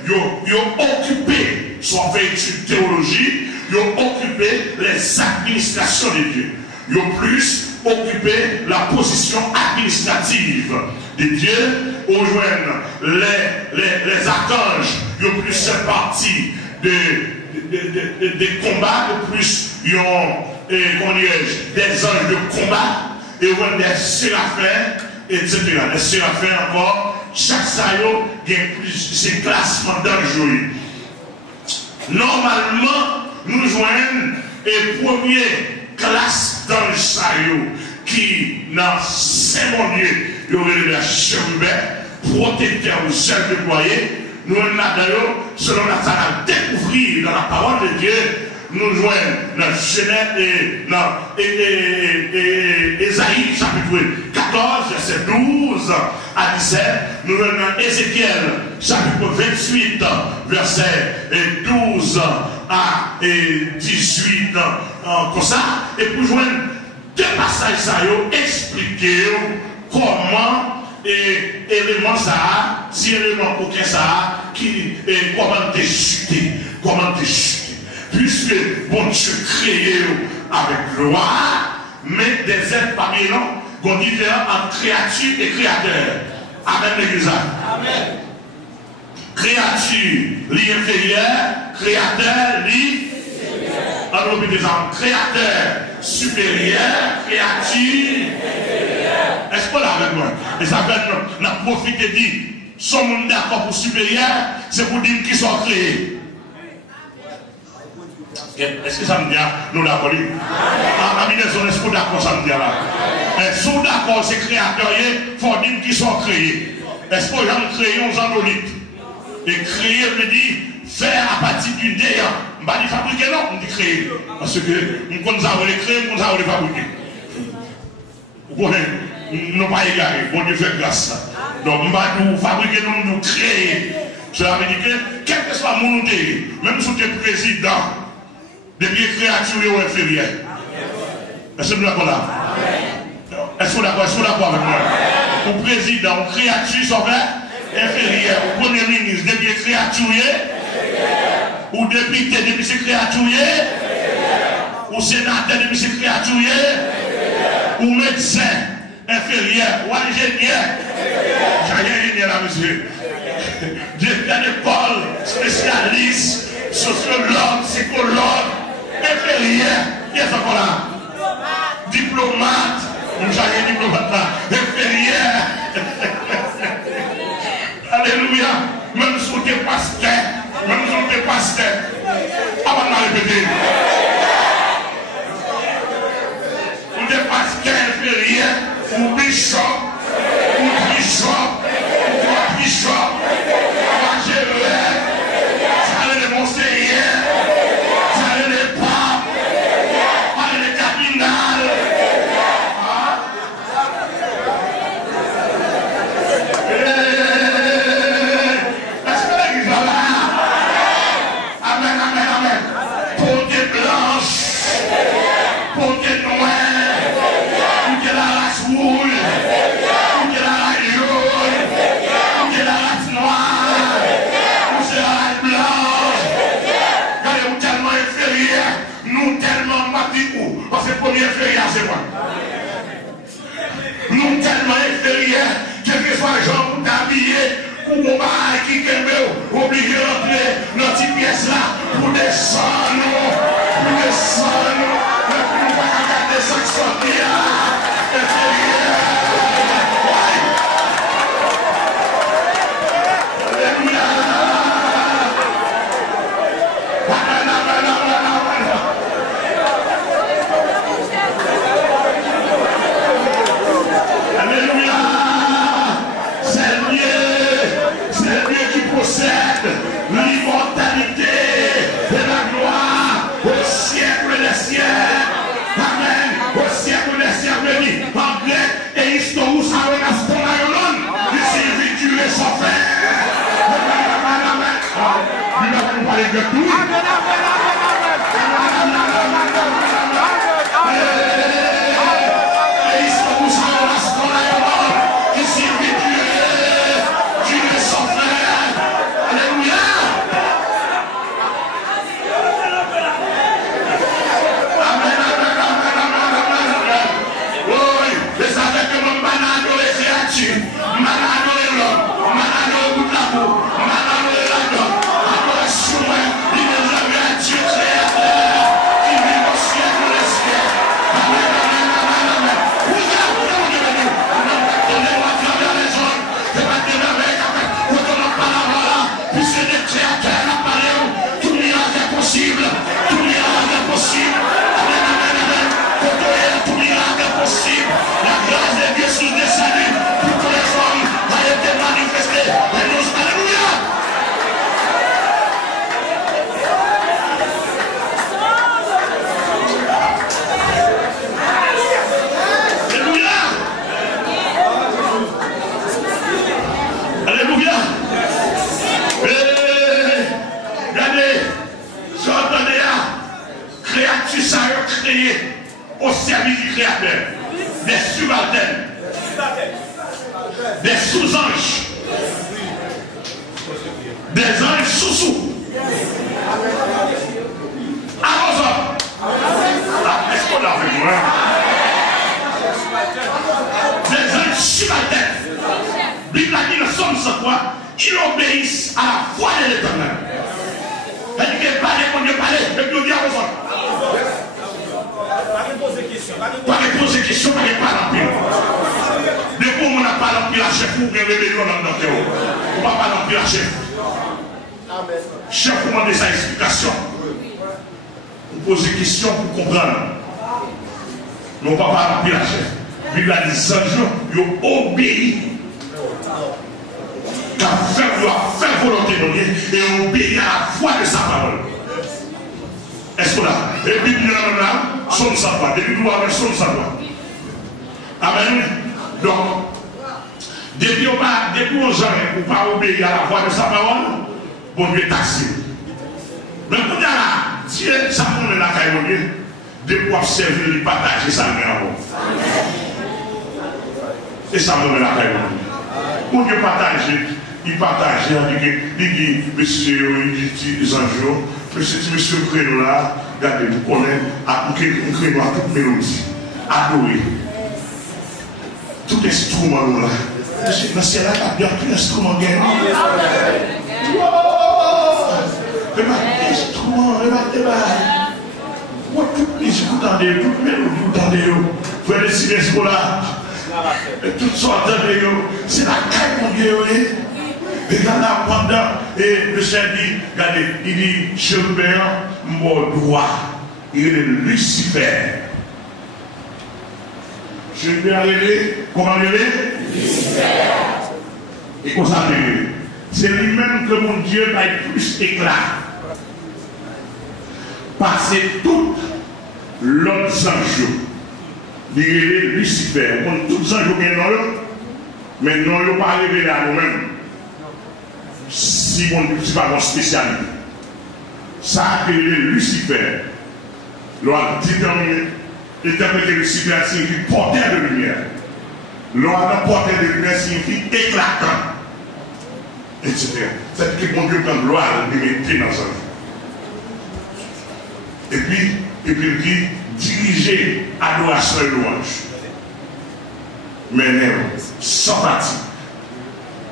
ils ont occupé, soit fait une théologie, ils ont occupé les administrations de Dieu. Ils ont plus occupé la position administrative de Dieu, au joindre les archanges, ils ont plus fait partie des combats, de plus ils ont des anges de combat, et on des séraphins, etc. Les séraphins encore, chaque saillot, il y a ces classements d'anges. Normalement, nous joignons les premières classes d'anges saillot qui, dans Saint-Mon-Dieu, il y aurait les chérubins, protecteurs ou chefs déployés. Nous avons d'ailleurs, selon la salle, découvrir dans la parole de Dieu, nous joignons dans Genèse et dans Ésaïe, chapitre 14, verset 12 à 17. Nous joignons dans Ézéchiel, chapitre 28, verset 12 à 18, comme ça. Et puis joignons deux passages ça expliquer comment élément ça, si élément aucun ça, qui comment te chuter, puisque bon Dieu créé avec gloire, mais des êtres parmi nous, qu'on différent entre créature et créateur. Amen, l'église. Amen. Créature, l'inférieur, créateur, alors des hommes, créateur supérieur, créature. Est-ce qu'on l'a avec moi? Et ça fait n'a profité dit, sommes d'accord pour supérieur, c'est pour dire qu'ils sont créés. Est-ce que ça me dit? Nous d'accord? Est-ce qu'on d'accord ça me dit là? Est-ce qu'on d'accord c'est créateur, il faut dire qu'ils sont créés. Est-ce qu'on a créé un andolite? Et créer veut dire faire à partir du néant. Je ne dis pas fabriquer, non, on dit créer. Parce que nous avons créé, nous avons fabriqué. Vous connaissez? Nous n'avons pas égaré. Bon Dieu fait grâce. Donc, nous fabriquer, nous créer. Cela veut dire que, quel que soit mon idée, même si tu es président, depuis créature ou inférieur. Est-ce que nous sommes là? Est-ce que nous sommes d'accord avec moi? Au président, aux créatures sont inférieur, au premier ministre, depuis créature, ou député, depuis ses créatures, ou sénateur, depuis ses créatures, ou médecin inférieur, ou ingénieur. J'ai ingénieur là, monsieur. Directeur d'école, spécialiste, sociologue, psychologue, inférieur. Qui est encore là? Diplomate. J'ai diplomate là. Inférieur. Alléluia. Même si tu es pasteur, avant de répéter. Ou des pasteurs inférieurs, ou bishop, ou magéreur, ça allait les monseigneurs, ça allait les papes, ça allait les cardinals. Au service du Créateur, des subalternes, des sous-anges, des anges sous-sous. Arrosant. Est-ce qu'on a vu moi? Des anges subalternes. Bible a dit le somme sans quoi ils obéissent à la voix de l'Éternel. Elle dit que parler, mon Dieu, parler, et puis on dit arrosant. Pas de poser question, pas de question, pas de parler en pile. Depuis qu'on n'a pas l'empire la chef, pour que rébellion dans notre terreau. On ne va pas l'empire la chef. Chef, pour demander sa explication. On pose des questions pour comprendre. Mais on ne va pas l'empire la chef. La Bible a dit 100 jours, ils ont obéi. Car faire volonté de Dieu et obéir à la foi de sa parole. Est-ce qu'on a? Et puis, nous avons là, sommes sans foi. Depuis nous avons sommes sans foi. Amen. Donc, depuis on jamais ou pas obéir à la voix de sa parole, bon Dieu est taxé. Mais quand il y a là, Dieu, ça monte la caille de Dieu, depuis qu'on observe, il partage ça met en haut. Et ça monte la caille de Dieu. Bon Dieu partage, il partage, il dit, monsieur, il dit, les anges, monsieur Créneau là, regardez, vous connaissez, un Créneau à toute mélodie, adoré. Tout instrument là. Monsieur, c'est là qu'il y a tout instrument gain. Regardez l'instrument, regardez là. Toute musique, vous entendez, toute mélodie, vous entendez. Vous voyez les silences là. Toutes sortes de c'est la caille mon Dieu. Et là, pendant, et le chef dit, regardez, il dit, Chérubin, mon droit, il est Lucifer. Chérubin, comment il est? Lucifer. Et qu'on s'appelle, c'est lui-même que mon Dieu va être plus éclat. Parce que tout l'autre ange, il est Lucifer. Tous les anges qui sont là, mais non, ils ne sont pas révélés à nous-mêmes. Si on ne dit pas mon spécialité, ça a appelé Lucifer. L'on a interprété Lucifer signifie porteur de lumière. L'on a porteur de lumière signifie éclatant, etc. C'est que mon Dieu prend gloire de mettre dans sa vie. Et puis il dit diriger adoration et louange. Mais non, sans partie.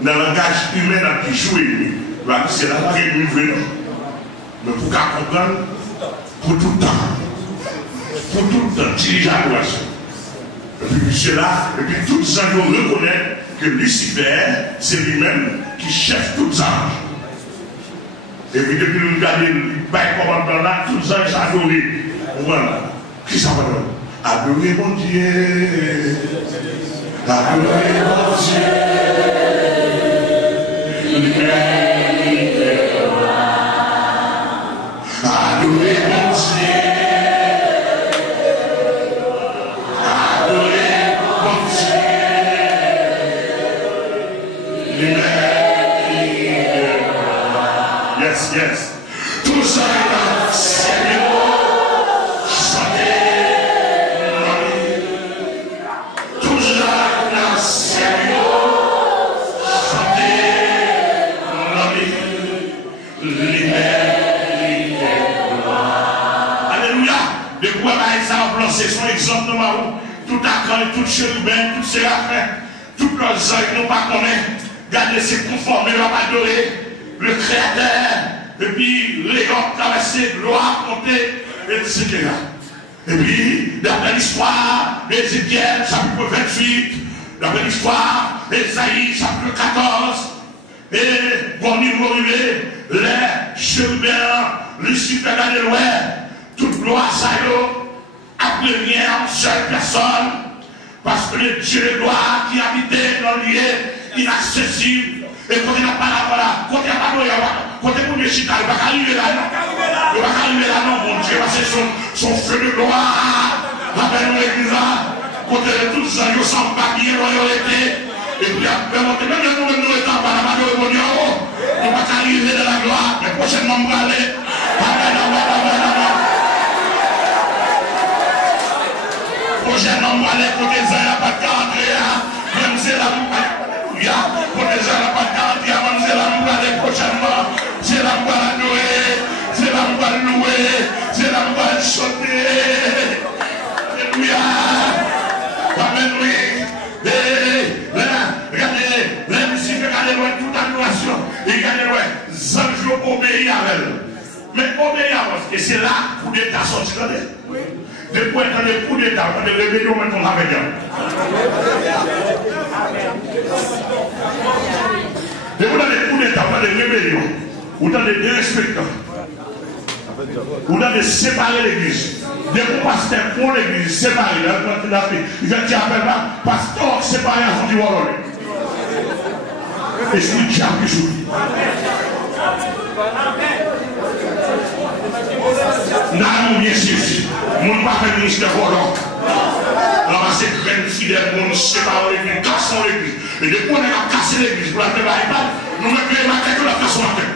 Dans le langage humain, dans qui joue, c'est la vraie nouvelle. Mais pour qu'à comprendre, pour tout le temps. Pour tout le temps, diriger l'adoration. Et puis cela, et puis tous les anges reconnaissent que Lucifer, c'est lui-même qui chef tous les anges. Et puis depuis nous regardons le bail commandement là, tous les anges adorés. Voilà. Qui ça va donner? Adorer mon Dieu. Adorer mon Dieu. Adorer mon Dieu. Adorer mon Dieu. Yes, yes. Tous dans le Seigneur, chantez la vie. Tous dans le Seigneur, chantez la vie. Alléluia. De quoi ça a placé son exemple de Marou. Tout accueil, tout chérubin, tout séraphins, toutes leurs œuvres n'ont pas connaît. Gardez ces conformés, leur adorer le Créateur, et puis les gens traversés, gloire, compter, etc. Et puis, d'après l'histoire d'Ézéchiel, chapitre 28, d'après l'histoire d'Ésaïe, chapitre 14, et bon niveau arrivé, les chérubins, Lucifer, Galiléen, toute gloire, ça y est, après rien, seule personne, parce que le Dieu de gloire qui habitait dans le lieu inaccessible, et quand il n'a pas la voilà, quand il n'a pas de quand il n'y a pas de il ne va pas arriver là, non. Il ne va pas arriver là, non, mon Dieu, parce que son feu de gloire, rappelle-nous l'église là, quand il y a tous ça, ils sont pas bien, loyauté, et puis après, même nous étant pas la main de on ne va pas arriver dans la gloire, mais prochainement, on va aller. Amen, amen, amen, amen. Prochainement, on va aller côté ça, il n'y a pas de rentrer, même c'est la alléluia, pour les gens, il n'y a pas de rentrer, même c'est la on va aller prochainement, c'est la on va louer, c'est la on va louer, c'est la on va chanter. Alléluia. Amen, oui. Regardez, les musiques, regardez toute adoration, et regardez, les anges obéissent à elle. Mais obéissent à elle, et c'est là que coup d'État sorti. Depuis qu'on a des coups d'État, on a des rébellions, mais on a rien. Depuis qu'on a des coups d'État, on a des rébellions, on a des dérespectants, on a des séparés l'église. Des pasteurs pour l'église, séparés, il va dire appelle là, pasteur séparé à son divorce. Et c'est le diable qui joue. Nous bien sûr, mon papa ministre volant. Alors, c'est graine fidèle, nous séparons l'église, cassons l'église. Et depuis qu'on a cassé l'église pour la faire iPad, nous mettons les maquettes pour la faire son maquette.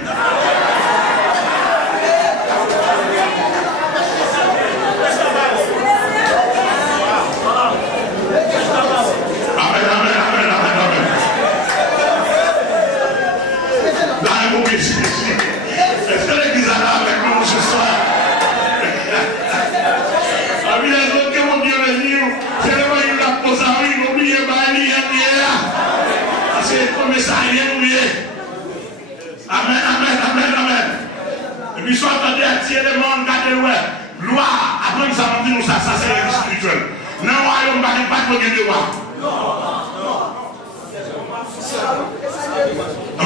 Est-ce que l'église est là avec nous ce soir? Amis, les autres que mon Dieu est venu, c'est le moyen de la pose à lui, n'oubliez pas, il y a là. Parce que comme ça, il est oublié. Amen, amen, amen, amen. Et puis, soit attendez à tirer le monde, regardez, ouais. Gloire, après, nous avons dit, nous, ça c'est l'église spirituelle. Non, on ne va pas de gloire.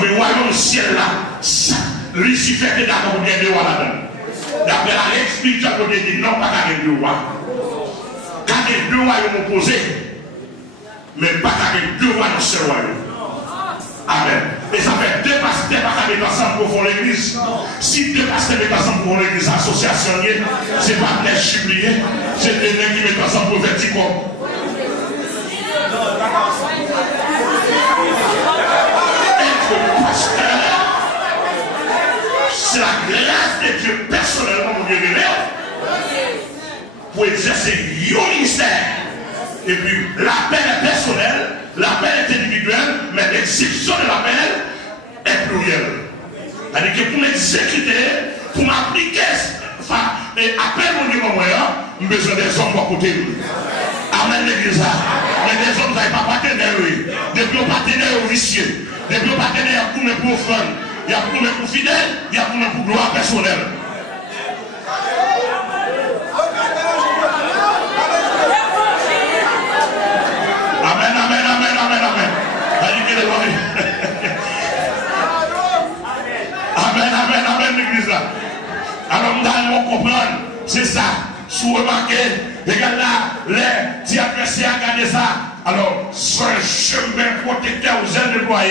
Mais le royaume ciel là, Lucifer est d'accord pour gagner le roi là-dedans. D'après la règle spirituelle, on dit non, pas gagner le roi. Gagner deux royaumes opposés, mais pas gagner deux rois dans ce royaume. Amen. Et ça fait deux pasteurs pas mettre ensemble pour faire l'église. Si deux pasteurs mettent ensemble pour l'église, association, c'est pas les chibliers, c'est les gens qui mettent ensemble pour verticom. C'est la grâce de Dieu personnellement pour Dieu pour exercer un ministère. Et puis l'appel est personnel, l'appel est individuel, mais l'exécution de l'appel est plurielle. C'est-à-dire que pour m'exécuter, pour m'appliquer, et appel mon Dieu, j'ai besoin des hommes à côté de lui. Amen l'église. Mais les hommes, vous n'avez pas partenaire, oui. Des bons partenaires vicieux, des bons partenaires pour mes profanes. Il y a pour mes pour fidèles, il y a pour mes pour gloire personnelle. Amen, amen, amen, amen, amen. Amen, amen, amen, l'église là. Alors, nous allons comprendre, c'est ça. Si vous remarquez, regardez là, les petits adversaires, regardez ça. Alors, c'est un chemin protecteur aux ailes de gloire.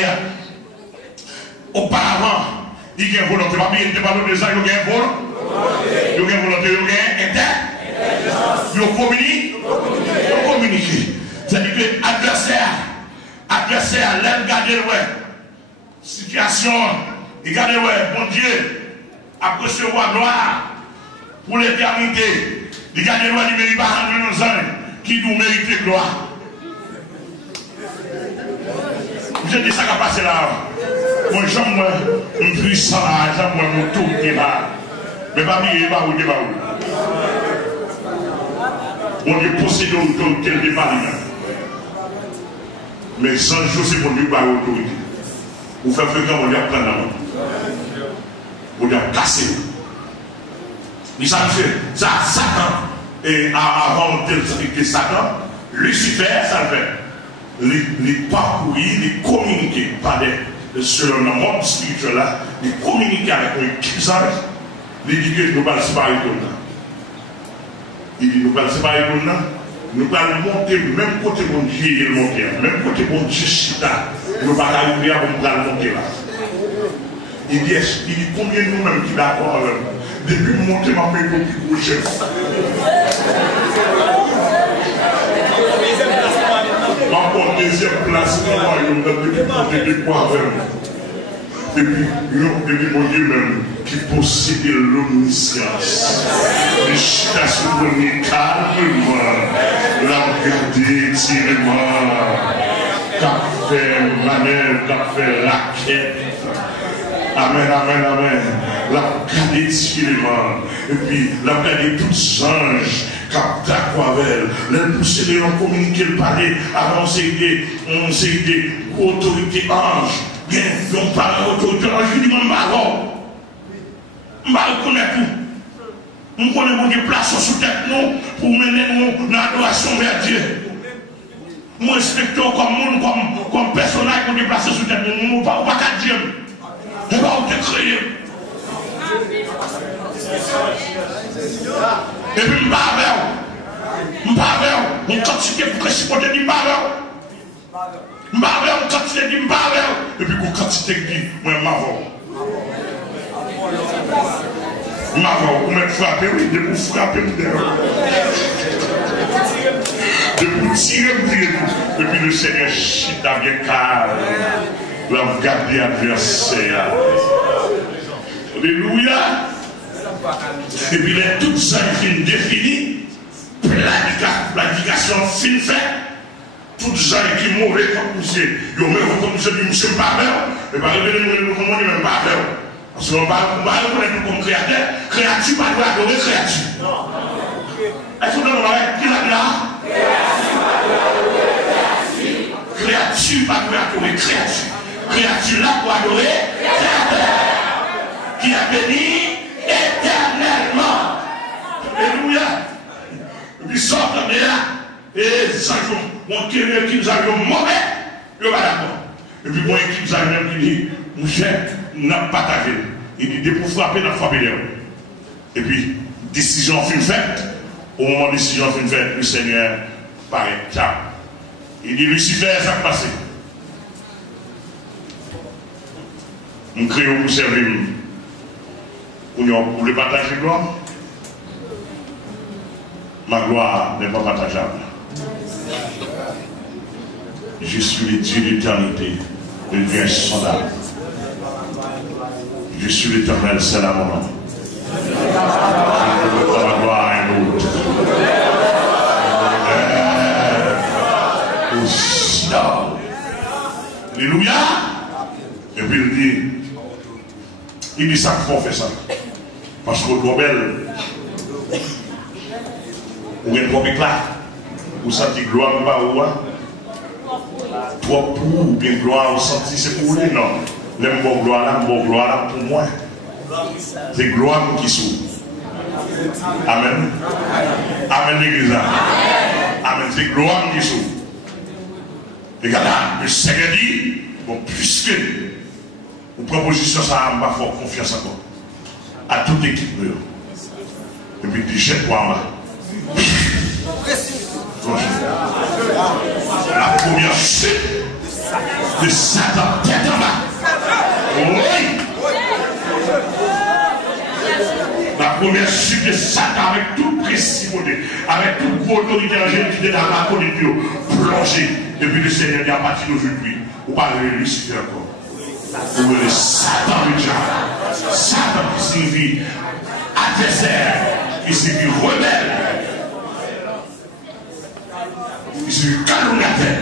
Auparavant, il y a une volonté. Il y a une volonté. Il y a une volonté. Il y a une communiqué. C'est-à-dire que adversaire, l'aime garder le situation, il garde le bon Dieu. à recevoir gloire pour l'éternité. Il y a des lois qui méritent pas nos anges qui nous méritent gloire. J'ai dit ça qui a passé là. Moi, j'aime un puissant là, j'aime un tout qui est là. Mais pas bien, pas où, pas où. On est possédé d'autorité, il n'est pas là. Mais sans jour, c'est pour lui par autorité. Vous faites fréquemment, on lui a plein d'amant. On lui a cassé. Mais ça me fait, ça, Satan, et avant que Satan, Lucifer, ça le fait. Les parcourir, les communiquer selon le monde spirituel là, les communiquer avec un puissance, les dit que nous allons séparer de là. Il dit nous allons séparer de là, nous allons monter, même côté mon Dieu, il monter, même côté mon Dieu, Chita, nous allons arriver à monter là. Il dit combien de nous-mêmes qui d'accord avec nous, depuis monter ma main pour plus gros chef. En deuxième place, depuis quoi avec nous. Depuis mon Dieu même, qui possède l'omniscience. Les chitations de calmement, la regarder tirement, qu'a fait manœuvre, qu'a fait raquette. Amen, amen, amen. La regarder tirement. Et puis, la regarder tous les anges. Capta Quavel, les poussés ont communiqué le palais, avant c'est autorité ange, bien, donc par autorité ange, je dis, je connais tout. Je connais mon Dieu, place sous tête nous, pour mener nous dans l'adoration vers Dieu. Moi, respecte comme personnage pour déplacer sous tête nous, nous pas qu'à Dieu. On va vous décrire. Et puis, je ne une quantité pour que je puisse dire, une quantité de et puis une quantité de moi, vous me frappez, oui, de vous frapper, de vous tirer, et puis le Seigneur chita bien calme, la garder adversaire. Alléluia. Et puis les toutes ça fin définies, planification fin faite, toutes ça qui mauvais comme monsieur, ils ont même comme monsieur dit monsieur Pavel, et pas révéler nous comment on dit même Pavel. Parce qu'on va reconnaître comme créateur, créature pas doit adorer créature. Est-ce que nous avons qui l'a là? Créature pas doit adorer créature. Créature là pour adorer créateur. Qui a béni éternellement. Alléluia. Et puis sort de là. Et ça, mon qui nous avions mauvais, il va d'accord. Et puis moi, qui nous avions qui dit, mon cher, n'a pas partagé. Il dit, pour frapper, n'a pas frappé. Et puis, décision fut faite. Au moment de décision fut faite, le Seigneur paraît. Ciao. Il dit, Lucifer, ça va passer. Nous créons pour servir. Pour le partager gloire. Ma gloire n'est pas partageable. Je suis le Dieu d'éternité, le Dieu insondable. Je suis l'éternel, c'est là mon nom. Je ne veux pas ma gloire à un autre. Alléluia. Et puis il dit ça pour faire ça. Parce que le belle, ou une propre éclat, ou senti gloire ou pas, toi pour, ou bien gloire, ou senti, c'est pour lui, non. L'aime bon gloire là pour moi. C'est gloire qui s'ouvre. Amen. Amen l'église. Amen. C'est gloire qui s'ouvre. Et regarde là, le Seigneur dit, bon, puisque vos propositions, ça m'a fort confiance encore. À toute équipe. Et puis, tu jettes toi en bas. La première chute de Satan, tête en bas. Oui. La première chute de Satan avec toute précipité, avec toute autorité angélique qui était dans la colline, plongée. Depuis le Seigneur dit à partir d'aujourd'hui, vous parlez de Lucifer encore. Vous voulez Satan le diable. Satan, c'est signifie adversaire, qui signifie rebelle, qui signifie calomniateur.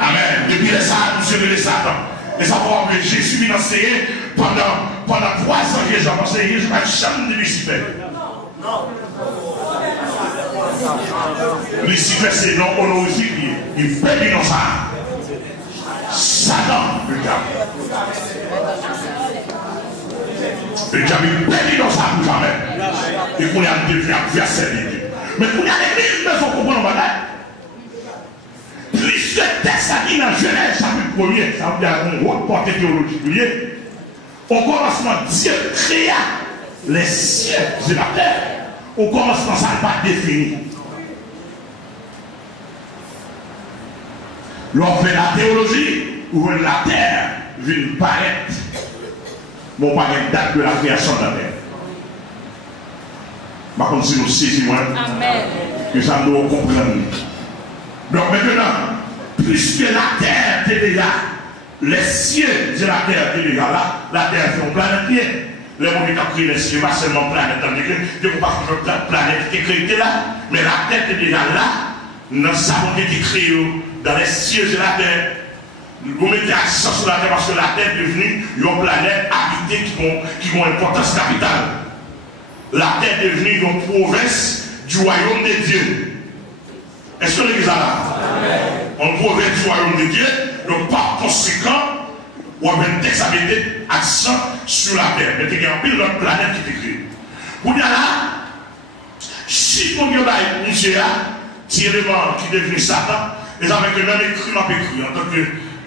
Amen. Depuis les Satan, monsieur les Satan. Et ça va que Jésus vient enseigner pendant 3 ans, Jésus a enseigné, je ne vais jamais de Lucifer. Lucifer, c'est non honorifique, il fait dans ça. Satan, le diable. Le diable, il fait dans ça, jamais. Et qu'on a devenu adversaire. Mais qu'on a l'église, mais il faut comprendre, madame. Plus de textes à dire dans Genèse, chapitre 1er, ça veut dire une haute portée théologique. Au commencement, Dieu créa les cieux et la terre. Au commencement, ça n'est pas défini. Lorsqu'on fait la théologie, où la terre vient paraître, bon, pas une date de la création de la terre. Par contre, si nous saisissons, que ça nous comprendre. Donc maintenant, puisque la terre est déjà, les cieux de la terre est déjà là, la terre est une planète. Les gens qui ont créé les cieux, pas seulement planète, il n'y a pas de planète qui est créée là, mais la terre est déjà là. Nous savons qu'il est créé dans les cieux de la terre. Vous mettez accent sur la terre parce que la terre est devenue une planète habitée qui ont une importance capitale. La terre est devenue une province du royaume de Dieu. Est-ce que l'église a là? On province du royaume de Dieu, donc par conséquent, on a un texte avec accent sur la terre. Mais il y a un pile d'autres planètes qui est créée. Vous dites là, si on y a monsieur là, qui est devenu Satan, et avec le même écrit, on peut écrire. En tant que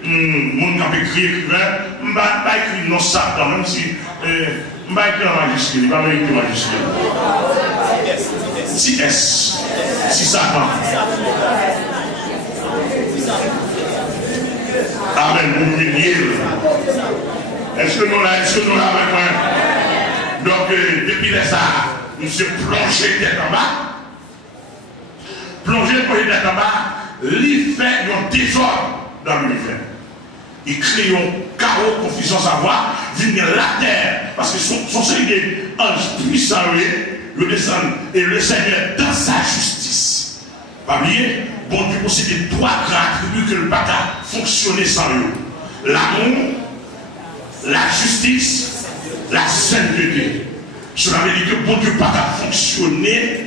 monde qui a écrit écrivain, on ne va pas écrire non Satan, même si on va écrire en majuscule, il va pas écrire en majuscule. Si S, si Satan. Amen, vous m'humiliez. Est-ce que nous l'avons avec moi? Donc, depuis les arts, nous sommes plongés tête en bas. Plongé tête en bas, il fait un désordre dans l'univers. Il crée un chaos, confusion, savoir, venir la terre, parce que son Seigneur, ange puissant, le descend, et le Seigneur, dans sa justice. Pas oublier, bon Dieu possède 3 grands attributs que le pas fonctionner sans eux. L'amour, la justice, la sainteté. Cela veut dire que bon Dieu pas fonctionner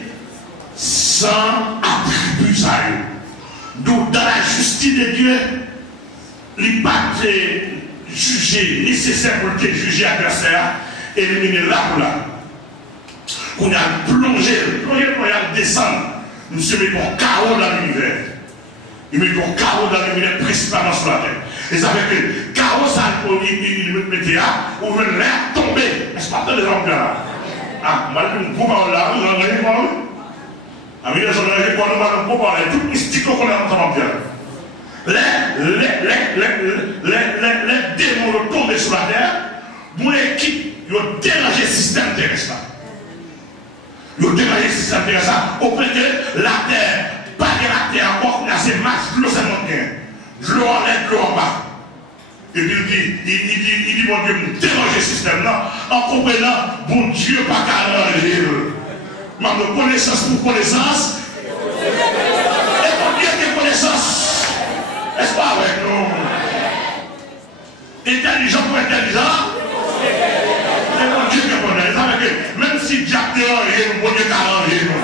sans attributs à eux. Donc dans la justice de Dieu, il n'est pas jugé nécessaire pour te juger adversaire, éliminer là pour là. On a plongé, on a descendu. Nous sommes mis un chaos dans l'univers. Il met un chaos dans l'univers, principalement sur la terre. Et ça fait que chaos, ça il mettait là, où l'air tomber. Est-ce pas les gens là? Ah, moi, je ne peux pas là, vous en avez pas. Ah, mais les gens, je ne peux pas là, tout mystique qu'on a entendu bien. Les démons tombent sur la terre, mon équipe, ils ont dérangé le système terrestre. Ils ont dérangé le système terrestre au point que la terre, pas que la terre encore, il y a ces masses, l'eau c'est mon bien. De l'eau en l'air, de l'eau en bas. Et puis il dit, mon Dieu, nous déranger le système là, en comprenant, bon Dieu, pas qu'à ranger. Ma connaissance pour connaissance, et pour Dieu des connaissances. N'est-ce pas avec nous? Intelligent pour intelligent. Et mon Dieu qui connaît. Même si Diable est enragé, mon Dieu qui a enragé nous.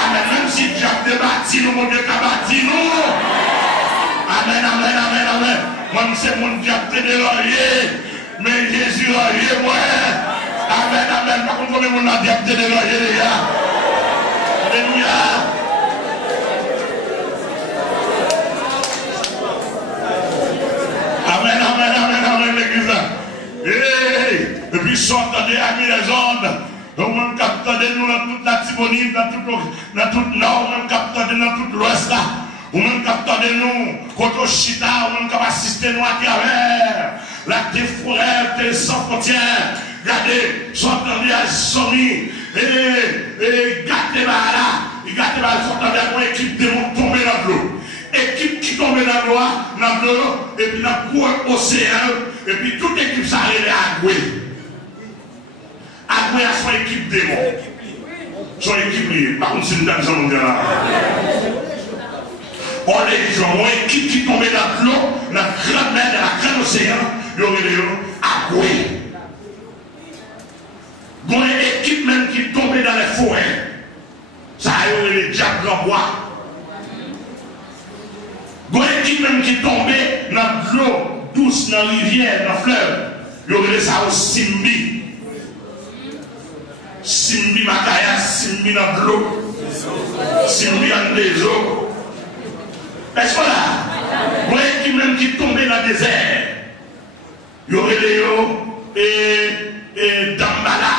Amen. Même si Diable est bâti, mon Dieu qui a bâti nous. Amen, amen, amen, amen. Même si mon Diable est enragé, mais Jésus est enragé, moi. Amen, amen. Par contre, combien mon Diable est enragé, les gars? Alléluia. Amen, amen, amen, amen, l'église. Et puis, si on entendait amis les ondes, on même capter nous dans toute la Tibonite, dans tout nord, on même capter dans tout l'ouest, on même capter nous, contre Chita, on même capter assister nous à travers la déforêt sans frontières. Regardez, si on entendait à Somi, et gâtez là, et gâtez là, si on entendait une équipe de monde tomber dans l'eau. Équipe qui tombe dans l'eau, et puis dans le océan, et puis toute équipe s'arrête à Goué. moi, son équipe démon. Son équipe liée. Par contre, c'est une dame, j'en ai là. On est gens, une équipe qui tombait dans l'eau, dans la grande mer, dans la grande océan, il y aurait à quoi. Une équipe même qui tombait dans les forêts, ça y aurait les diables en bois. Une équipe même qui tombait dans l'eau douce, dans la rivière, dans le fleuve, il y aurait ça au Simbi. Simbi Makaya, Simbi dans l'eau, Simbi en des eaux. Est-ce que là, moi qui même qui tombait dans le désert, il y aurait les et Dambala,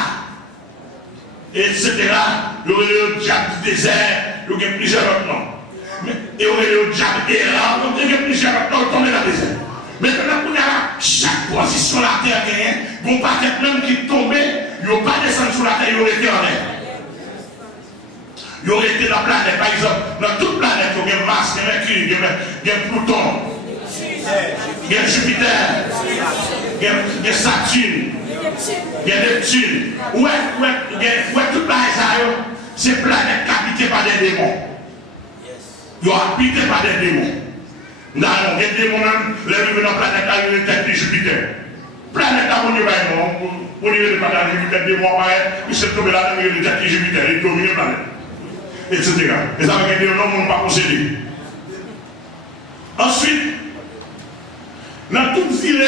etc. Il y aurait le diable du désert, il y aurait plusieurs autres noms. Il y aurait le diable errant, il y aurait plusieurs autres noms tombés dans le désert. Maintenant, on a chaque position de la terre gagnée, bon paquet même qui tombait, il n'y a pas descendu sur la terre, il aurait été en l'air. Il aurait été dans la planète, par exemple, dans toute planète, il y a Mars, il y a Mercure, il y a Pluton, il y a Jupiter, il y a Saturne, il y a Neptune. Ouais, toute planète, c'est planète habitée par des démons. Ils sont habités par des démons. Dans les démons, les dans la planète, il y a tête de Jupiter. Planète à mon niveau, pour dire que la Jupiter, des démons, il s'est tombé là, il y a une tête de Jupiter, il domine la planète. Etc. Et ça veut dire que non, on ne pas posséder. Ensuite, dans toute ville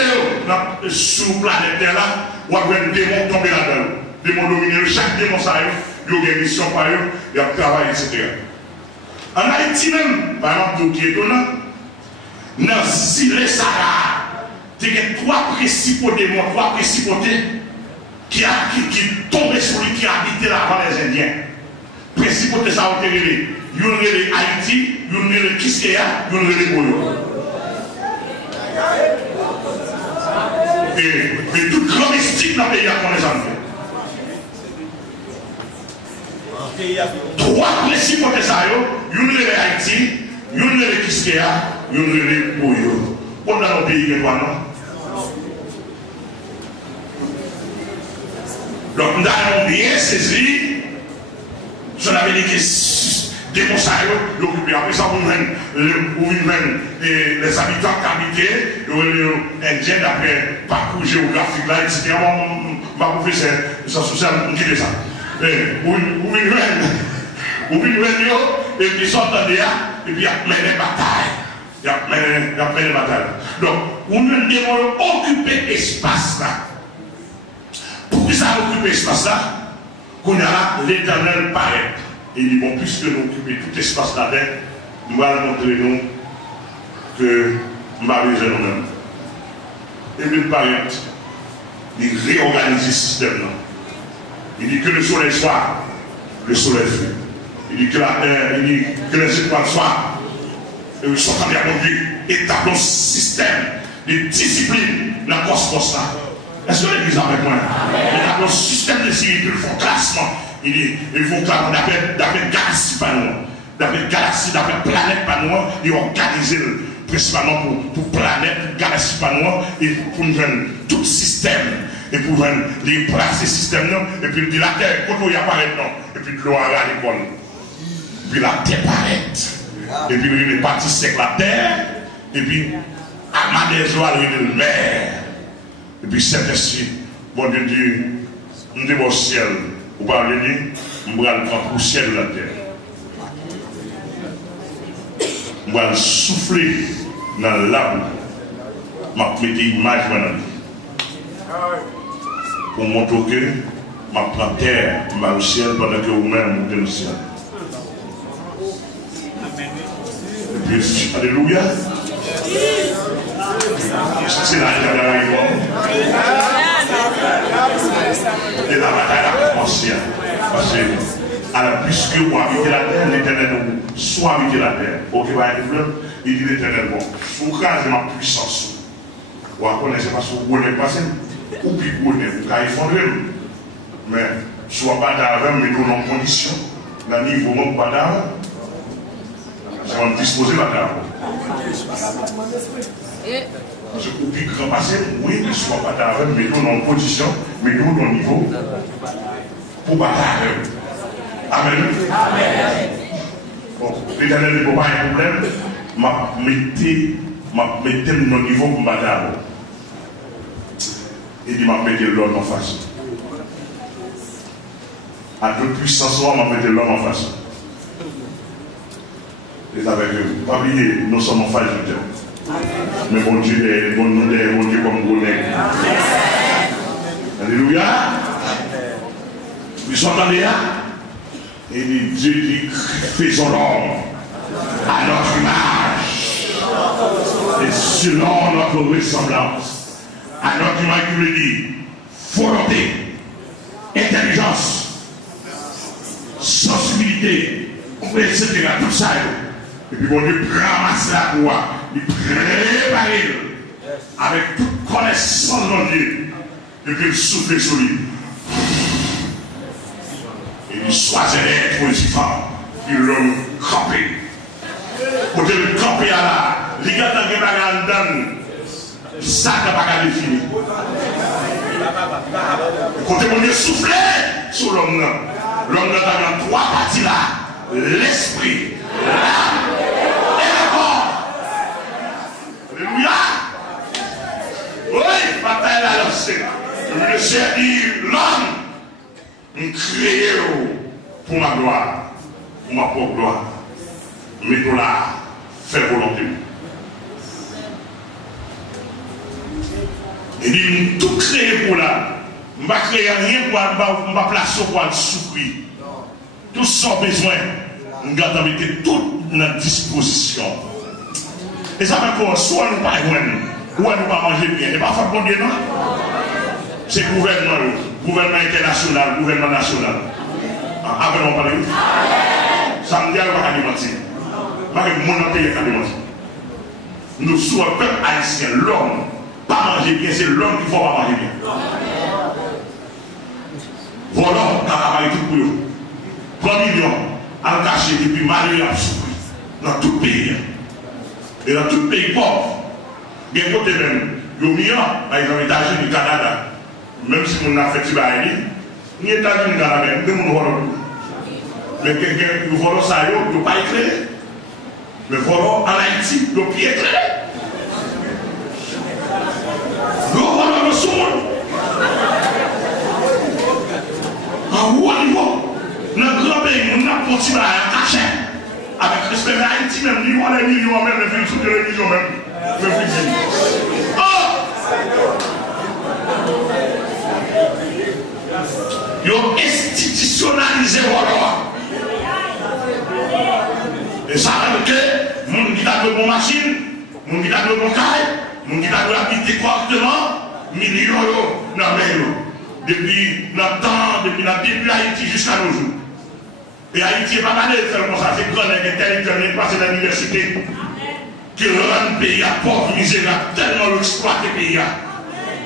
sur la planète là, on va voir des démons tomber là-dedans. Des démons dominés, chaque démon, ça il y a une mission par eux, il y a un travail, etc. En Haïti même, par exemple, qui est étonnant, dans Sile Sahara, il y a trois principaux démons, trois principautés qui tombaient sur lui, qui habitaient là avant les Indiens. Principauté ça a été révélé. Il y a Haïti, il y a Kiskeya, il y a Boyo. Et tout grand mystique dans le pays qu'on les a fait. Trois principautés ça, il y a Haïti, il y a Kiskeya, il y a Boyo. On a dans le pays qui est non? Donc nous avons bien saisi. Je l'avais dit que des monstres l'occupaient. Après ça, vous venez les habitants qui habitaient, les Indiens, d'après parcours géographique là, etc. On va vous faire ça social, on quitte ça. Vous venez, et puis ils sont en et puis il y a plein de batailles. Il y a plein de batailles. Donc, on devons occuper l'espace là. Pour ça, occuper l'espace là, qu'on a là, l'Éternel paraît. Et il dit, bon, puisque nous occupons tout l'espace là-dedans, nous allons montrer nous que nous allons besoin nous-mêmes. Et puis, paraît, il réorganise le système là. Il dit que le soleil soit, le soleil fait. Il dit que la terre, il dit que les étoiles soient, et sont en train de établir un système de discipline dans le cosmos là. Est-ce que l'église avec moi? Il y a un système de sécurité, il faut classement. Il dit, il faut classement d'après galaxie par nous. D'après galaxie, d'après planète par nous. Il organise principalement pour planète, galaxie par nous. Et pour nous faire tout système. Et pour les placer système, et puis de la terre, quand il apparaît, non. Et puis de l'eau à l'école. Puis la terre paraît. Et puis il est parti sec la terre. Et puis, à des eaux, il est le mer. Et puis Saint-Esprit, bon Dieu dit, nous sommes au ciel. Vous parlez de nous, nous allons prendre le ciel de la terre. Nous allons souffler dans l'arbre. Je vais mettre une image dans lui. Pour montrer que je prends la terre, je vais au ciel pendant que vous-même montez le ciel. Et puis, alléluia. C'est la dernière et la bataille a commencé. Parce que, puisque vous habitez la terre, l'Éternel soit habiter la terre. Ok, il dit l'Éternel, bon, sous cas de ma puissance, vous connaissez pas ce que vous voulez passer, ou puis vous voulez, vous pouvez effondrer. Mais, soit pas d'avant, mais dans nos conditions, dans le niveau même pas d'avant, ça va disposer la terre. Parce que au plus grand passé, oui, ne soit pas d'accord, mettons dans une position, mettons dans le niveau pour battre. Amen. Bon, l'Éternel n'est pas un problème, mettez dans le niveau pour battre. Et il m'a mis l'homme en face. À deux puissances, on m'a mis l'homme en face. Et avec eux, pas oublier, nous sommes en face de Dieu. Mais bon Dieu est bon Dieu comme vous l'êtes. Alléluia. Vous entendez là? Et Dieu dit, faisons l'homme à notre image et selon notre ressemblance. À notre image, il veut dire volonté, intelligence, sensibilité, etc. Tout ça. Et puis bon Dieu ramasse la voix, il prépare avec toute connaissance de Dieu, et puis il souffle sur lui. Et il choisit d'être positif, il l'a campé. Quand il campé à la, les gars dans le bagage, ça n'a pas défini. Quand on est soufflé sur l'homme, l'homme a dans trois parties là, l'esprit, l'âme et le corps. Alléluia. Oui, bataille à lancer. Je veux servir l'homme, me créer pour ma gloire, pour ma propre gloire. Mais pour la faire volonté. Il dit, tout créé pour là. Je ne vais pas créer rien pour me placer pour le souffrir. Tout son besoin, nous allons mettre tout notre disposition. Et ça fait quoi? Soit nous ne pas ou nous pas manger bien. Et pas faire bon Dieu, non? C'est gouvernement international, gouvernement national. Après, on parle. Ça me dit à pas mentir. Mon pays est mentir. Nous sommes un peuple haïtien, l'homme. Pas manger bien, c'est l'homme qui ne faut pas manger bien. Voilà, on a travaillé tout pour eux. 3 millions à cacher depuis malheur à souffrir dans tout le pays. Et dans tout le pays pauvre. Il y a un côté même, il y a millions, par exemple, les États-Unis, le Canada, même si on a fait du bail, ni les États-Unis, le Canada, même on voit. Mais quelqu'un qui voit ça, il ne peut pas éclairer. Mais voilà, en Haïti, il ne peut pas éclairer. Voilà le son. En haut niveau, notre grand pays, nous avons continué à cacher. Avec respect de Haïti, même, nous avons les millions, même, les films sur télévision, même. Oh! Ils ont institutionnalisé voilà. Et ça veut dire que, les gens qui ont de bonnes machines, les gens qui ont de bonnes cailles, les gens qui ont habité correctement, millions dans les depuis notre temps, depuis notre début Haïti jusqu'à nos jours. Et Haïti n'est pas mal de faire comme ça, c'est grand, il est passé dans l'université, qui rend le pays à pauvre, misérable, tellement l'exploité le pays.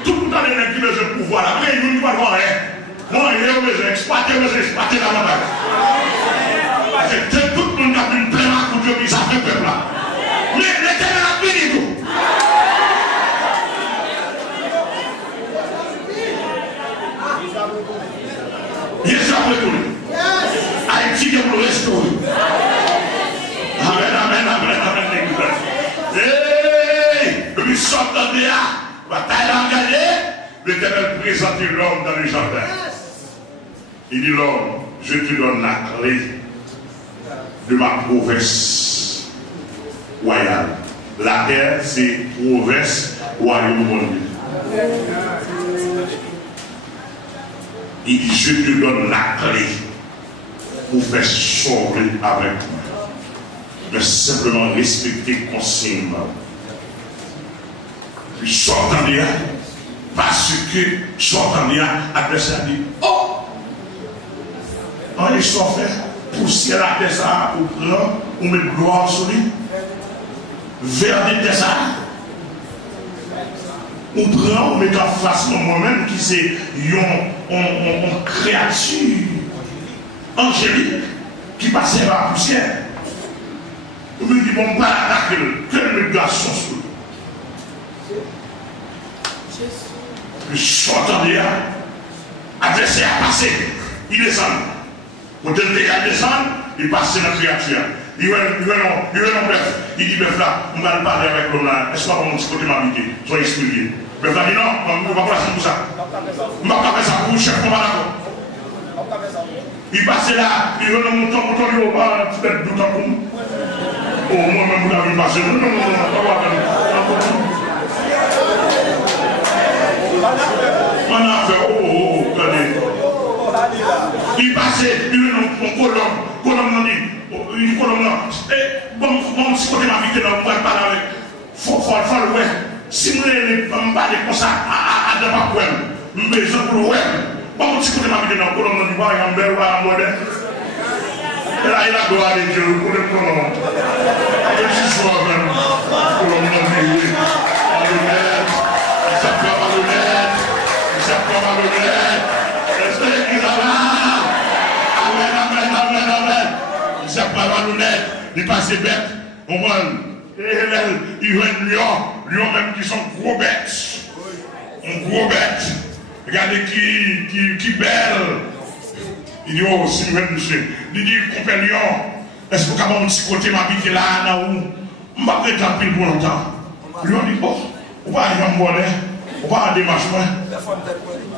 Tout le temps, les gens qui veulent le pouvoir, après, ils ne vont pas rien. Moi, il est obligé d'exploiter davantage. Parce que tout le monde a une pleine à Dieu, mais ça fait peuple là. Mais l'Éternel a béni tout. Jésus a retourné. Haïti est pour le restaurer. Amen. Depuis sortant de là, bataille engagée, l'Éternel présente l'homme dans le jardin. Il dit l'homme, je te donne la clé de ma province royale. La terre, c'est province royaume. Il dit, je te donne la clé pour faire sauver avec moi. Mais simplement respecter consigne. Puis sortant de là, parce que sortant de là, l'adversaire dit, oh! On est sorti, poussière la terre ça, ou prend, ou met gloire sur lui, vers des terres ça. On prend, on met en face de moi-même qui c'est une créature angélique qui passe par la poussière. On me dit, bon, pas l'attaquer, quel le garçon sur lui. Le sortant de là, adressé à passer, il descend. Quand il descend, il passe dans la créature. Il veut non bref. Il dit, bref là, on va parler avec l'homme là. Est-ce qu'on va mon petit côté m'habiter? Soyez expliqué. Bref là, dit non, on ne va pas faire ça. On ne va pas faire ça pour vous, chef, on va d'accord. Il passe là, il veut non monter, il va pas faire tout à coup. Oh, moi-même, vous l'avez passé. Non, pas on a fait, regardez. Il passait, il veut non, colonne, une colonne là. Et bon, si côté ma vie, on va parler avec. Faut le ouais. Si vous voulez parler comme ça, à de ma poème, nous besoin pour le ouais. Bon, si côté ma vie, on colonne du bail en belle à moderne. Et là, il a gloire de Dieu pour le colonne. Et si je vois même, colonne de vie, malhonnête, ça peut malhonnête, ça peut malhonnête. Est-ce que l'église a là? Amen. Ça peut malhonnête, il passe bête, on voit. Il y a un lion même qui sont gros bêtes. Un gros bête. Regardez qui belle. Il dit, oh, si vous êtes monsieur. Il dit, compagnon, est-ce que vous avez un petit côté m'habiter là, où je ne vais pas être pile pour longtemps. Lion dit, oh, on va aller en bonnet, on va aller marcher,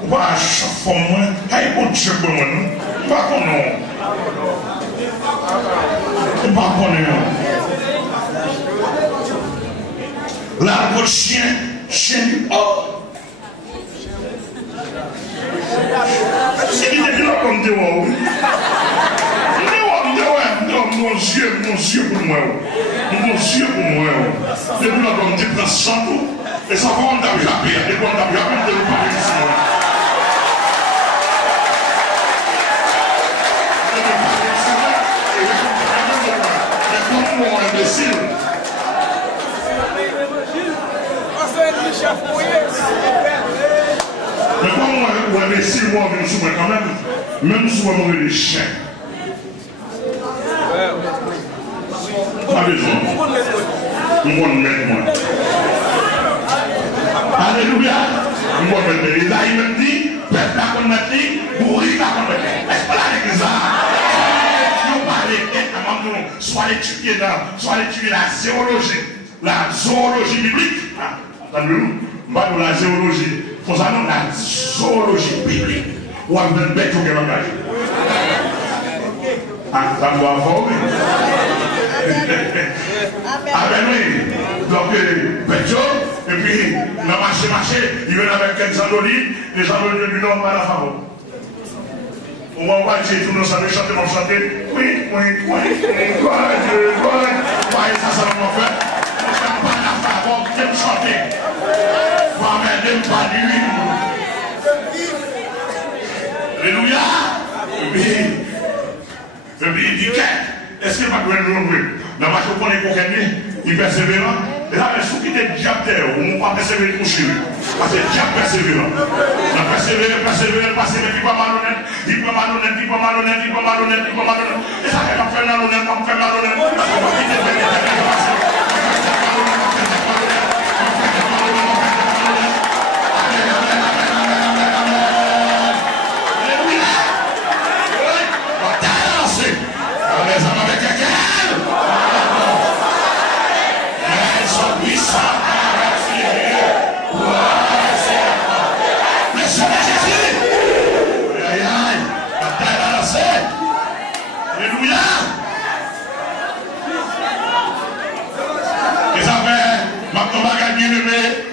on va aller chaque fois, il faut tuer pour moi, on va connaître. On va connaître. L'arbre chien du oh. C'est qui est là comme des wow. Mon Dieu pour moi. Mon Dieu pour moi. Depuis là comme des prends sans tout. Et ça va on t'a jappé. Et quand on t'a jappé, on ne pas ici. Mais comme moi imbécile. Mais quand on avait 6 mois, on soumet quand même si on avait des chiens. Pas besoin. On va mettre moi. Alléluia. On va mettre. Et là, il me dit, peuple à qu'on mette, bourri à qu'on mette. Est-ce que là, l'église là? Nous parlons, soit l'étudier la zéologie. La zoologie biblique. Attendez-nous, nous la zoologie. Faut savoir la zoologie biblique. Ou un bête au Canada. Ça doit avoir, oui. Amen, oui. Donc, Pétio, et puis, dans le marché, il vient avec quelques andolides, les andolides du Nord, pas la faveur. On va essayer tout le monde chanter, on va chanter. Oui. Ça va faire. Pas la faveur, j'aime chanter. Moi, j'aime pas lui. Alléluia. Et puis, il dit, est-ce qu'il va gagner le dans ma chauffeur, il persévère. Et là, il faut quitter le diable, on ne va pas persévérer pour chez lui. Parce que le diable persévère. Il persévère, il va malhonnête, il va malhonnête. Et ça fait pas faire malhonnête, pas faire malhonnête. Parce qu'on va quitter le diable.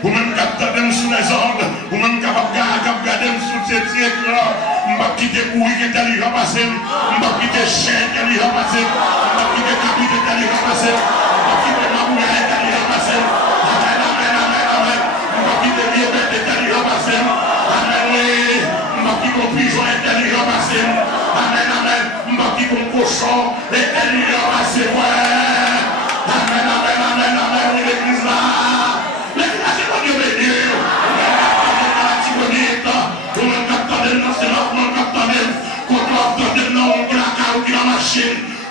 Ou même capable sous les ordres, ou même capable de garder sous ces écrans, on va quitter courir qui est allé repasser, on va quitter chien qui est allé repasser, on va quitter capi qui est allé repasser, on va quitter ma bouille qui est allé repasser. Amen. On va quitter les bêtes qui est allé repasser. Amen, oui. On va quitter mon pigeon qui est allé repasser. Amen. On va quitter mon cochon qui est allé repasser. Amen. L'église là.